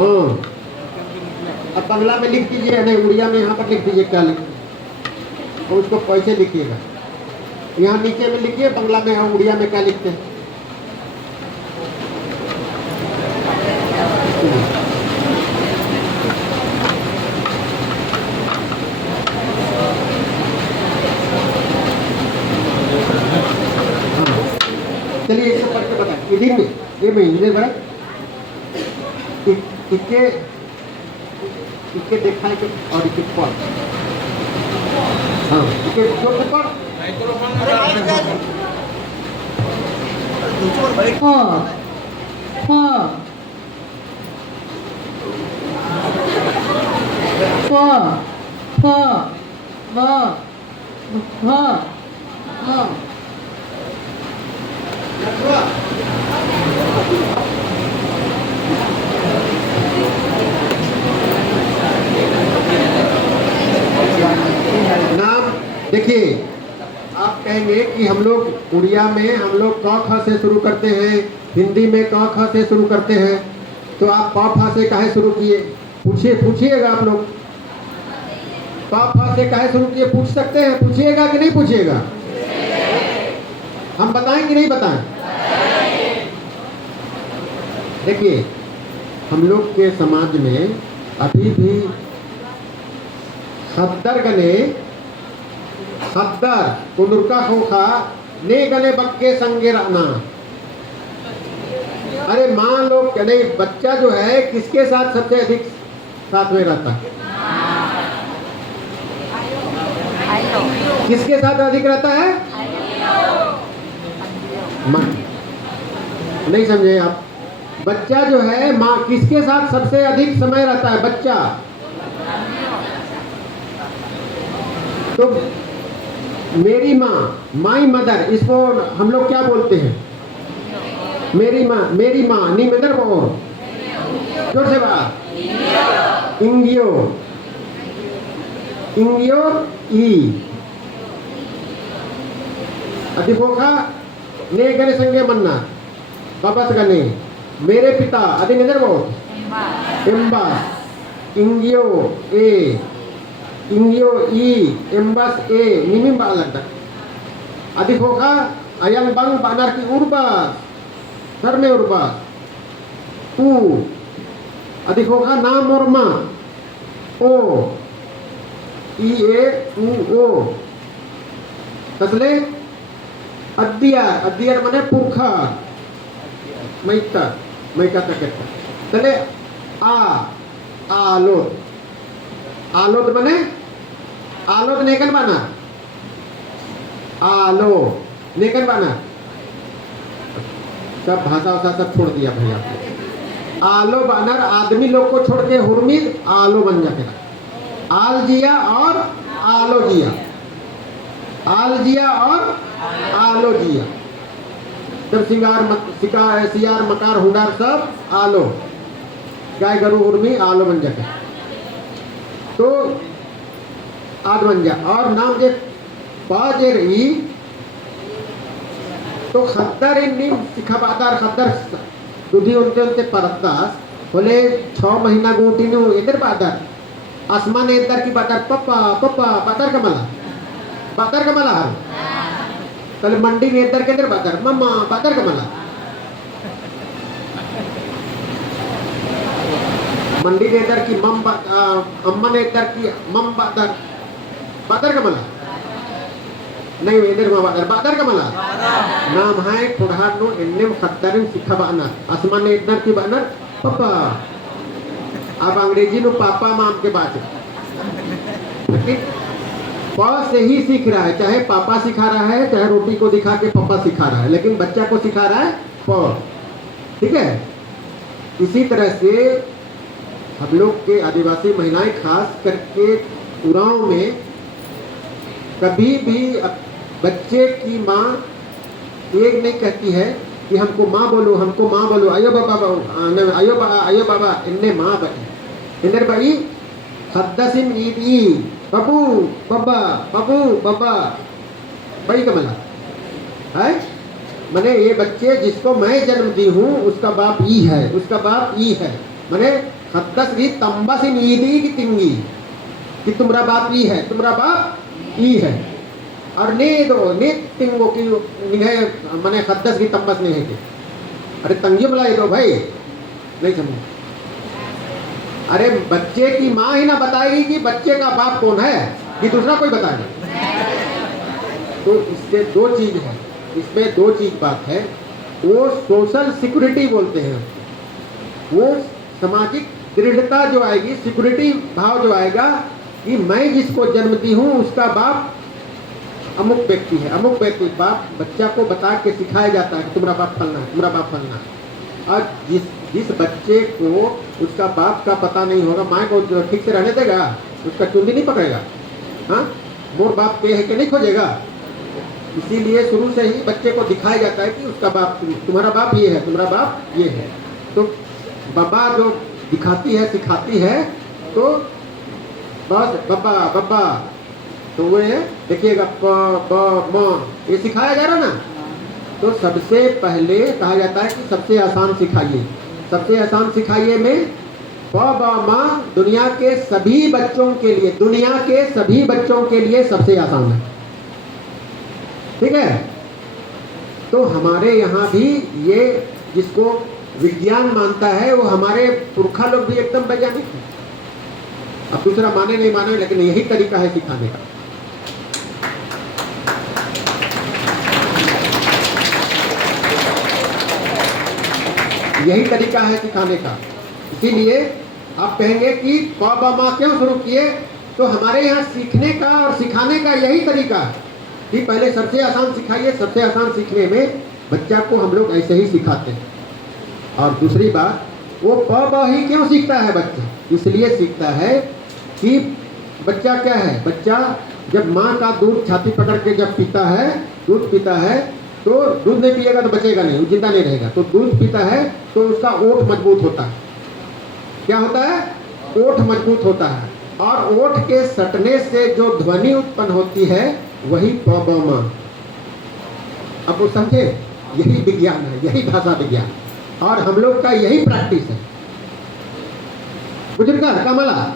अब बांग्ला में लिख दीजिए नहीं उड़िया में यहाँ पर लिख दीजिए क्या लिख और उसको पैसे लिखिएगा यहाँ नीचे में लिखिए बांग्ला में हम उड़िया में क्या लिखते हैं। चलिए इसको पढ़ के बताएं इधर में ये में इधर बड़ा इक्के इक्के देखा है कि और इक्के पढ़ हाँ इक्के जोर से पढ़ नाम देखिए आप कहेंगे कि हम लोग उड़िया में हम लोग क ख से शुरू करते हैं हिंदी में क ख से शुरू करते हैं तो आप प फ से काहे शुरू किए पूछिएगा आप लोग प फ से काहे शुरू किए पूछ सकते हैं पूछिएगा कि नहीं पूछिएगा? हम बताएं कि नहीं बताएं? देखिए, हम लोग के समाज में अभी भी खद्दर गने, खद्दर कुंदुरका खोखा ने गने बक्के संगे रहना। अरे माँ लोग, नहीं, बच्चा जो है किसके साथ सबसे अधिक साथ में रहता है? किसके साथ अधिक रहता है? माँ। नहीं समझे आप? बच्चा जो है माँ किसके साथ सबसे अधिक समय रहता है? बच्चा। तो मेरी माँ, माई मदर, इसको हम लोग क्या बोलते हैं? मेरी माँ, मेरी माँ, नी मदर बोल, जोर से बात। इंगियो, इंगियो ई अधिपोखा ने गने संगे मन्ना बाबस गने मेरे पिता अधि नजर वो एम्बास इंगियो ए इंगियो ई एम्बास ए निमिम बालक अधिपोखा अयंग बंग बानर की उर्बास सर में उर्बास ऊ अधिपोखा नाम और माँ ओ ई ए ऊ ओ तसले अद्दियार, अद्दियार माने पुरखा, मैता, मैका तक तले आलोत, आलोत माने आलोत नेकन बाना, आलो नेकन बाना, सब भाषा वसा सब छोड़ दिया भैया आपने। आलो बानर आदमी लोग को छोड़ के हुर्मिद आलो बन जाते हैं। आल जिया और आलो जिया, आल जिया और आलो जिया, जब सियार मकार हुडार सब आलो, गाय गरु उर्मी आलो बन जाते। तो आद बन जा और नाम जे पाजेर ई तो खद्दर इन सिखाबादार खद्दर दुधी उनते उनते परतास बोले 6 महीना गोटी नु इधर बादर आसमान इधर की बादर पप्पा पप्पा बादर कमला बादर कमला हर कल मंडी ने इधर के इधर बादर मम्मा बादर कमला मंडी ने इधर की अम्मा ने इधर की मम बादर बादर कमला नहीं इधर बादर बादर कमला नाम है कुड़हार नो इन्ने खद्दरिन सिखा बानर आसमान ने इधर की बानर पापा आप अंग्रेजी नो पापा माम के बात है प से ही सीख रहा है, चाहे पापा सिखा रहा है चाहे रोटी को दिखा के पापा सिखा रहा है, लेकिन बच्चा को सिखा रहा है प। ठीक है। इसी तरह से हम लोग के आदिवासी महिलाएं खास करके उरांव में कभी भी बच्चे की माँ एक नहीं कहती है कि हमको माँ बोलो हमको माँ बोलो आयो बाबा आयो बाबा इन्ने माँ बनी इन्नर भाई खद्दसिम ईदी बाबू बाबा बाबू बाबा भाई कमला है मैंने ये बच्चे जिसको मैं जन्म दी हूँ उसका बाप ई है, उसका बाप ई है। मैंने खद्दस भी तंबसिम ईदी की तिंगी कि तुम्हारा बाप ई है, तुम्हारा बाप ई है। और ने दो ने तिंगो की निगाह मैंने खद्दस की तंबस नहीं है। अरे तंगियो बुलाई दो भाई, नहीं समझ। अरे बच्चे की माँ ही ना बताएगी कि बच्चे का बाप कौन है कि दूसरा कोई बताएगा। तो इससे दो चीज है, इसमें दो चीज बात है। वो सोशल सिक्योरिटी बोलते हैं, वो सामाजिक दृढ़ता जो आएगी, सिक्योरिटी भाव जो आएगा कि मैं जिसको जन्म दी हूँ उसका बाप अमुक व्यक्ति है, अमुक व्यक्ति। बाप बच्चा को बता के सिखाया जाता है कि तुम्हारा बाप फलना है, तुम्हारा बाप फलना है। और जिस बच्चे को उसका बाप का पता नहीं होगा, माँ को ठीक से रहने देगा, उसका चुंडी नहीं पकड़ेगा। हाँ, मोर बाप के है कि नहीं खोजेगा। इसीलिए शुरू से ही बच्चे को दिखाया जाता है कि उसका बाप, तुम्हारा बाप ये है, तुम्हारा बाप ये है। तो बाबा जो दिखाती है सिखाती है तो बस बाबा बाबा तो वो है देखिएगा प ब म ये सिखाया जा रहा ना। तो सबसे पहले कहा जाता है कि सबसे आसान सिखाइए, सबसे आसान सिखाइए में प ब म दुनिया के सभी बच्चों के लिए, दुनिया के सभी बच्चों के लिए सबसे आसान है। ठीक है। तो हमारे यहाँ भी ये जिसको विज्ञान मानता है वो हमारे पुरखा लोग भी एकदम वैज्ञानिक हैं। अब दूसरा माने नहीं माने, लेकिन यही तरीका है सिखाने का। यही तरीका है सिखाने का। इसीलिए आप कहेंगे कि प ब म क्यों शुरू किए, तो हमारे यहाँ सीखने का और सिखाने का यही तरीका है कि पहले सबसे आसान सिखाइए। सबसे आसान सीखने में बच्चा को हम लोग ऐसे ही सिखाते हैं। और दूसरी बात, वो प ब ही क्यों सीखता है बच्चा, इसलिए सीखता है कि बच्चा क्या है, बच्चा जब माँ का दूध छाती पकड़ के जब पीता है, दूध पीता है, तो दूध नहीं पिएगा तो बचेगा नहीं, वो जिंदा नहीं रहेगा। तो दूध पीता है तो उसका ओठ मजबूत होता है। क्या होता है? ओठ मजबूत होता है। और ओठ के सटने से जो ध्वनि उत्पन्न होती है वही प ब म। अब वो समझे, यही विज्ञान है, यही भाषा विज्ञान, और हम लोग का यही प्रैक्टिस है। बुजुर्ग कमला,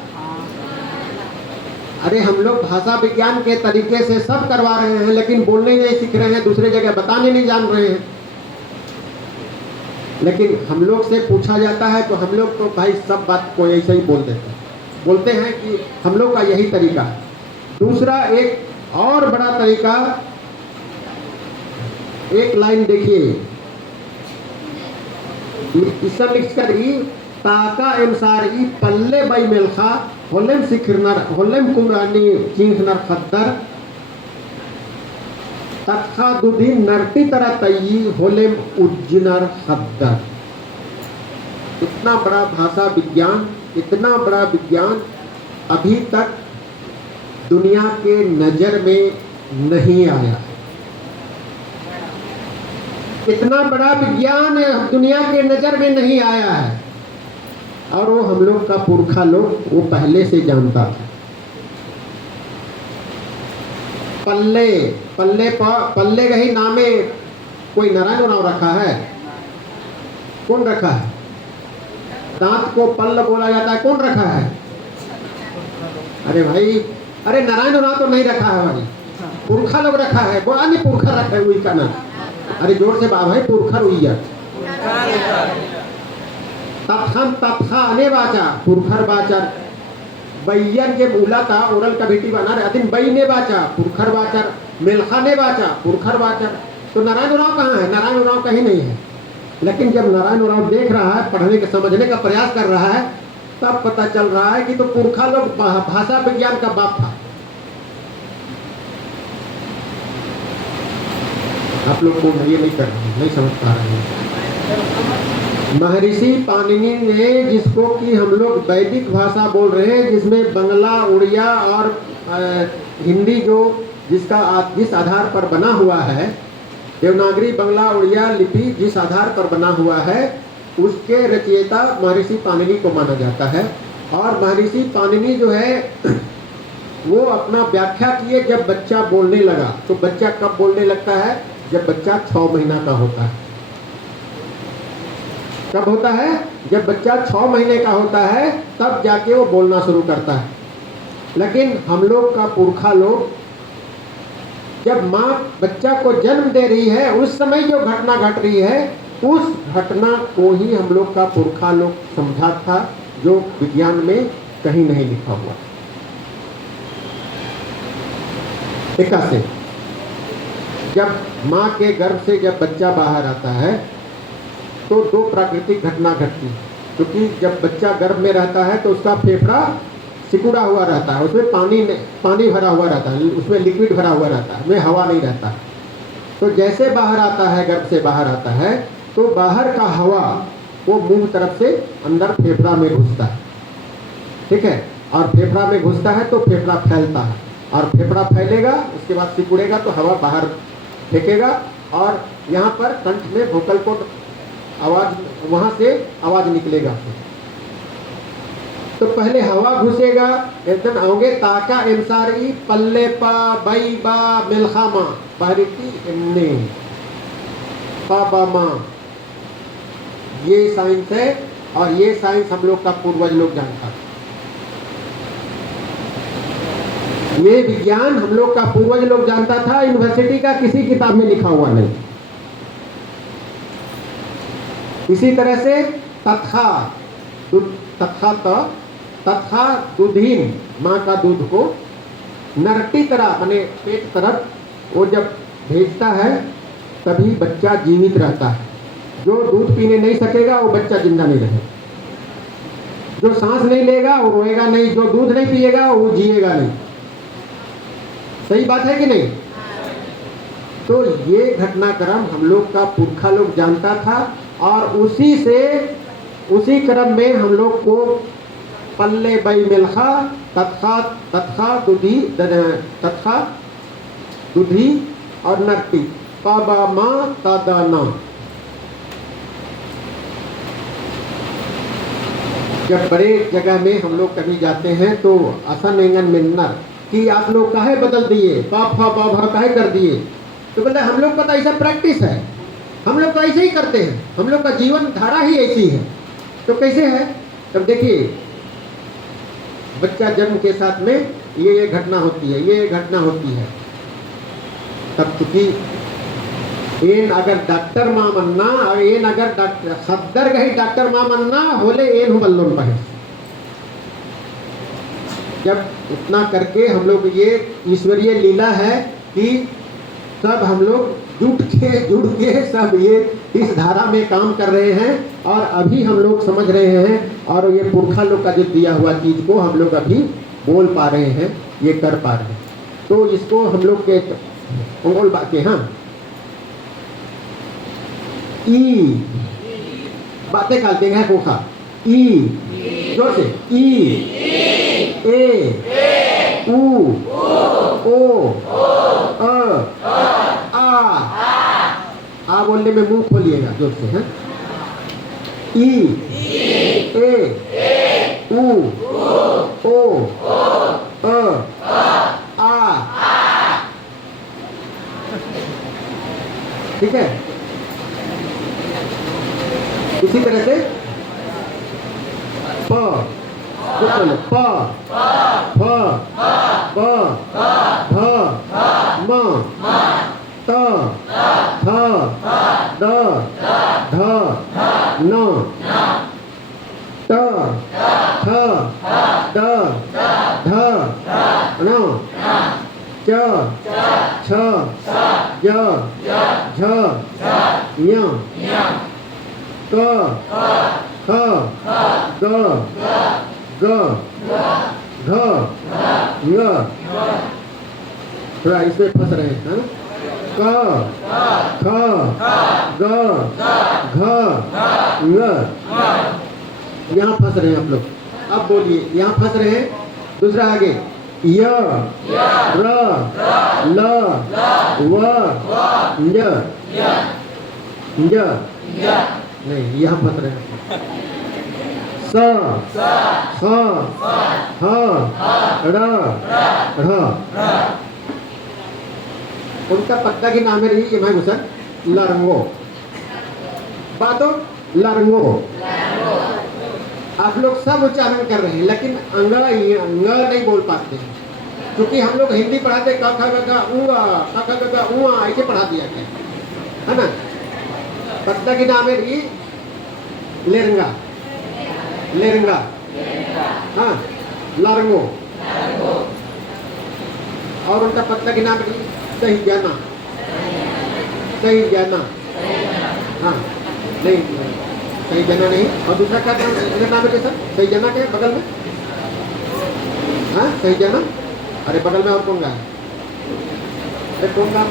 अरे हम लोग भाषा विज्ञान के तरीके से सब करवा रहे हैं, लेकिन बोलने नहीं सीख रहे हैं, दूसरे जगह बताने नहीं जान रहे हैं। लेकिन हम लोग से पूछा जाता है तो हम लोग तो भाई सब बात को ऐसे ही बोल देते हैं, बोलते हैं कि हम लोग का यही तरीका है। दूसरा एक और बड़ा तरीका, एक लाइन देखिए, इससे लिख कर ताका एमसार पल्ले बाई मेलखा होलेम सिखरनर होलेम कुमरानी चिंखनर खद्दर तत्खा दुदीन नरती तरह तई होलेम उज्जिनर खद्दर। इतना बड़ा भाषा विज्ञान, इतना बड़ा विज्ञान अभी तक दुनिया के नजर में नहीं आया। इतना बड़ा विज्ञान दुनिया के नजर में नहीं आया है, और वो हम लोग का पुरखा लोग वो पहले से जानता था। पल्ले पल्ले पल्ले का ही नामे कोई नारायण नाम रखा है? कौन रखा है? दांत को पल्ल बोला जाता है, कौन रखा है? अरे भाई, अरे नारायण नाम तो नहीं रखा है भाई, पुरखा लोग रखा है। बोला नहीं पुरखा रखा है, वही का नाम। अरे जोर से बाबा है, पुरखा हुई है। तत्खन तत्खा अने बाचा पुरखर बाचर बैयन के मूला था ओरल का बेटी बना रहे अतिन बई ने बाचा पुरखर बाचर मेलखा ने बाचा पुरखर बाचर। तो नारायण राव कहाँ है? नारायण राव कहीं नहीं है। लेकिन जब नारायण राव देख रहा है, पढ़ने के समझने का प्रयास कर रहा है, तब पता चल रहा है कि तो पुरखा लोग भाषा विज्ञान का बाप था। आप लोग को ये नहीं कर रहे, नहीं समझ पा रहे हैं। महर्षि पाणिनि ने, जिसको कि हम लोग वैदिक भाषा बोल रहे हैं, जिसमें बंगला, उड़िया और हिंदी जो जिस आधार पर बना हुआ है, देवनागरी, बंगला, उड़िया लिपि जिस आधार पर बना हुआ है, उसके रचयिता महर्षि पाणिनि को माना जाता है। और महर्षि पाणिनि जो है वो अपना व्याख्या किए जब बच्चा बोलने लगा। तो बच्चा कब बोलने लगता है? जब बच्चा 6 महीना का होता है। कब होता है? जब बच्चा 6 महीने का होता है, तब जाके वो बोलना शुरू करता है। लेकिन हम लोग का पुरखा लोग, जब माँ बच्चा को जन्म दे रही है, उस समय जो घटना घट रही है, उस घटना को ही हम लोग का पुरखा लोग समझा था, जो विज्ञान में कहीं नहीं लिखा हुआ। से जब माँ के गर्भ से जब बच्चा बाहर आता है, तो 2 प्राकृतिक घटना घटती है। क्योंकि जब बच्चा गर्भ में रहता है तो उसका फेफड़ा सिकुड़ा हुआ रहता है, उसमें पानी भरा हुआ रहता है, उसमें लिक्विड भरा हुआ रहता है, उसमें हवा नहीं रहता। तो जैसे बाहर आता है, गर्भ से बाहर आता है, तो बाहर का हवा वो मुंह तरफ से अंदर फेफड़ा में घुसता है। ठीक है? और फेफड़ा में घुसता है तो फेफड़ा फैलता है, और फेफड़ा फैलेगा, उसके बाद सिकुड़ेगा तो हवा बाहर फेंकेगा, और यहाँ पर कंठ में वोकल कॉर्ड आवाज, वहां से आवाज निकलेगा। तो पहले हवा घुसेगा, एकदम आओगे ताका एमसारी पल्ले पा बई बा मिलखामा पहरिती इन्ने पाबा माँ। ये साइंस है, और ये साइंस हम लोग का पूर्वज लोग जानता था। ये विज्ञान हम लोग का पूर्वज लोग जानता था, यूनिवर्सिटी का किसी किताब में लिखा हुआ नहीं। इसी तरह से तथा तथा तथा दूधहीन माँ का दूध को नरटी तरह माने पेट तरफ वो जब भेजता है तभी बच्चा जीवित रहता है। जो दूध पीने नहीं सकेगा वो बच्चा जिंदा नहीं रहेगा। जो सांस नहीं लेगा वो रोएगा नहीं, जो दूध नहीं पिएगा वो जिएगा नहीं। सही बात है कि नहीं? तो ये घटनाक्रम हम लोग का पुरखा लोग जानता था और उसी क्रम में हम लोग को पल्ले बई मिल्खा तथा दुधी और नरटी पाबा माँ तादाना। जब बड़े जगह में हम लोग कभी जाते हैं तो असन एंगन मिन्नर कि आप लोग काहे बदल दिए, पाप फा पाभा काहे कर दिए। तो बोलते हम लोग का तो ऐसा प्रैक्टिस है, हम लोग तो ऐसे ही करते हैं, हम लोग का जीवन धारा ही ऐसी है। तो कैसे है? तब देखिए बच्चा जन्म के साथ में ये घटना होती है, ये घटना होती है। तब चूंकि एन अगर डॉक्टर माँ मन्ना और एन अगर डॉक्टर सदर गई डॉक्टर माँ मन्ना होले एन बल्लोन पहे। जब उतना करके हम लोग ये ईश्वरीय लीला है कि सब हम लोग जुट के सब ये इस धारा में काम कर रहे हैं और अभी हम लोग समझ रहे हैं और ये पुरखा लोग का जो दिया हुआ चीज को हम लोग अभी बोल पा रहे हैं, ये कर पा रहे हैं। तो इसको हम लोग के बोल बातें हाँ ई बातें खाते हैं कोखा ई जोर से ई ए ऊ ओ आ बोलने में मुंह खोलिएगा जोर से हैं। ई ए ऊ ओ आ। ठीक है। इसी तरह से प प फ ब भ म त थ द ध न त थ द ध न च छ ज झ ञ क ख ग घ ङ। थोड़ा इसमें फंस रहे हैं क ख ग घ ङ। यहाँ फंस रहे हैं आप लोग। अब बोलिए यहाँ फंस रहे हैं। दूसरा आगे य र ल व य नहीं, यहाँ फंस रहे हैं। स ख ह र ढ़। उनका पत्ता की नाम है ये मैं घुसन लरंगो बातो लरंगो। आप लोग सब उच्चारण कर रहे हैं लेकिन अंग नहीं बोल पाते हैं क्योंकि हम लोग हिंदी पढ़ाते क ख ग घ ऐसे पढ़ा दिया गया है ना। पत्ता की नाम है लेरंगा लेरंगा हाँ लारंगो। और उनका पत्ता की नाम है सही जाना हाँ नहीं सही जाना नहीं। और दूसरा क्या नाम है सर? सही जाना क्या बगल में? हाँ सही जाना। अरे बगल में और कौन गा? अरे कौन गा?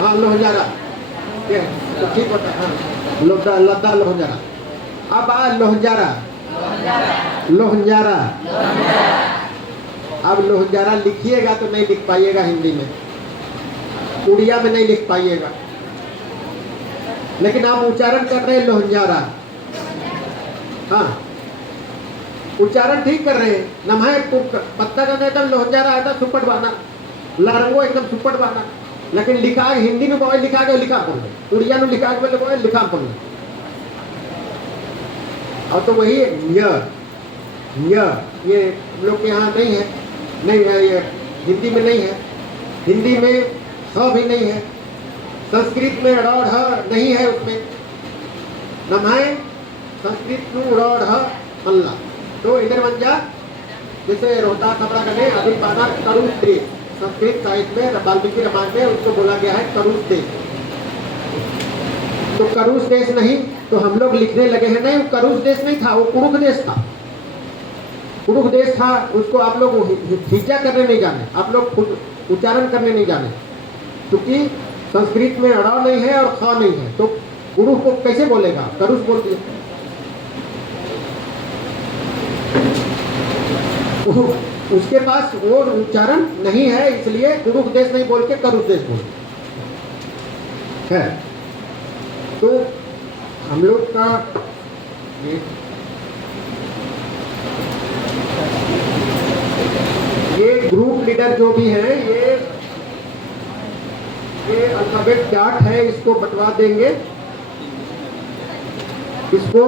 हाँ लोहजारा तो ठीक होता है। हाँ लद्दा लोहजारा। अब आ लोहजारा लोहजारा। अब लोहजारा लिखिएगा तो नहीं लिख पाइएगा हिंदी में, उड़िया में नहीं लिख पाइएगा, लेकिन आप उच्चारण कर रहे हैं लोहजारा। हाँ उच्चारण ठीक कर रहे हैं। नमाय पत्ता का कहता लोहजारा आता सुपट बाना लारंगो एकदम सुपट बाना। लेकिन लिखा हिंदी में बोले लिखा गया लिखा पढ़ लो, उड़िया में लिखा गया बोले लिखा पढ़ लो। और तो वही ये लोग के यहाँ नहीं है, नहीं है, ये हिंदी में नहीं है। हिंदी में स भी नहीं है, स संस्कृत में ड़ ढ नहीं है उसमें, नमः संस्कृत में ड़ ढ अल्लाह, तो इधर बन जा जैसे रोहतास कपड़ा करने अभी पाना करुष देश, संस्कृत साहित्य में वाल्मीकि रामायण में उसको बोला गया है करुष देश। तो करुष देश नहीं, तो हम लोग लिखने लगे हैं नहीं, वो करुष देश नहीं था, वो कुरुख देश था। कुरुख देश था, उसको आप लोग हिज्जा करने नहीं जाने, आप लोग खुद उच्चारण करने नहीं जाने, क्योंकि संस्कृत में अड़ा नहीं है और खा नहीं है, तो कुरुख को कैसे बोलेगा, करुष बोल दिया। उसके पास वो उच्चारण नहीं है, इसलिए कुरुख देश नहीं बोल के करुष देश बोल है। तो हम लोग का ये ग्रुप लीडर जो भी है, ये अल्फाबेट चार्ट है, इसको बंटवा देंगे, इसको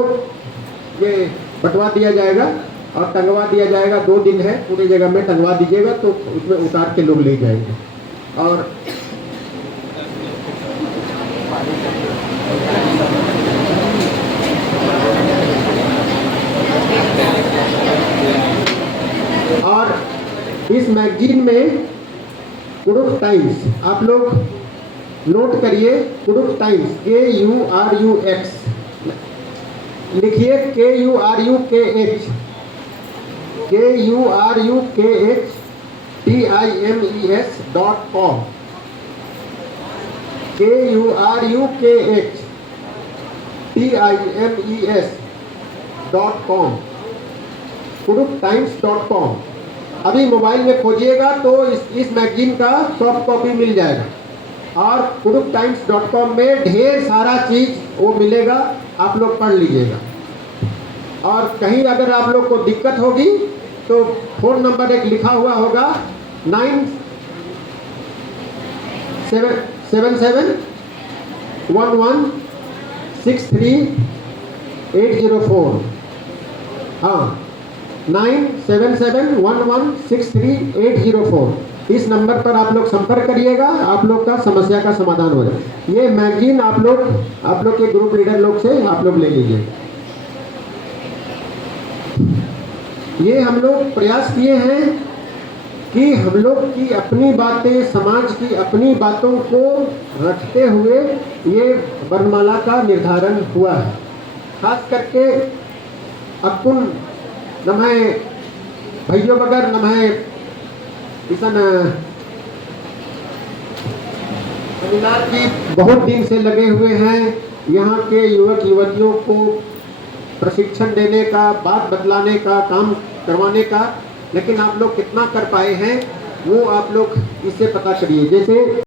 ये बंटवा दिया जाएगा और टंगवा दिया जाएगा। 2 दिन है, पूरी जगह में टंगवा दीजिएगा, तो उसमें उतार के लोग ले जाएंगे। और इस मैगजीन में कुरुख टाइम्स आप लोग नोट करिए, कुरुख टाइम्स KURUX लिखिए, KURUKH TIMES.com, KURUKH TIMES.com, kurukhtimes.com। अभी मोबाइल में खोजिएगा तो इस मैगजीन का सॉफ्ट कॉपी मिल जाएगा, और kurukhtimes.com में ढेर सारा चीज़ वो मिलेगा, आप लोग पढ़ लीजिएगा। और कहीं अगर आप लोग को दिक्कत होगी तो फ़ोन नंबर एक लिखा हुआ होगा 9771163804। हाँ, 9771163804। इस नंबर पर आप लोग संपर्क करिएगा, आप लोग का समस्या का समाधान हो जाए। ये मैगजीन आप लोग के ग्रुप लीडर लोग से आप लोग ले लीजिए। ये हम लोग प्रयास किए हैं कि हम लोग की अपनी बातें, समाज की अपनी बातों को रखते हुए ये वर्णमाला का निर्धारण हुआ है। खास करके अकुन नमः भैया बगर नमः किसान जी बहुत दिन से लगे हुए हैं यहाँ के युवक युवतियों को प्रशिक्षण देने का, बात बदलाने का, काम करवाने का, लेकिन आप लोग कितना कर पाए हैं वो आप लोग इससे पता करिए। जैसे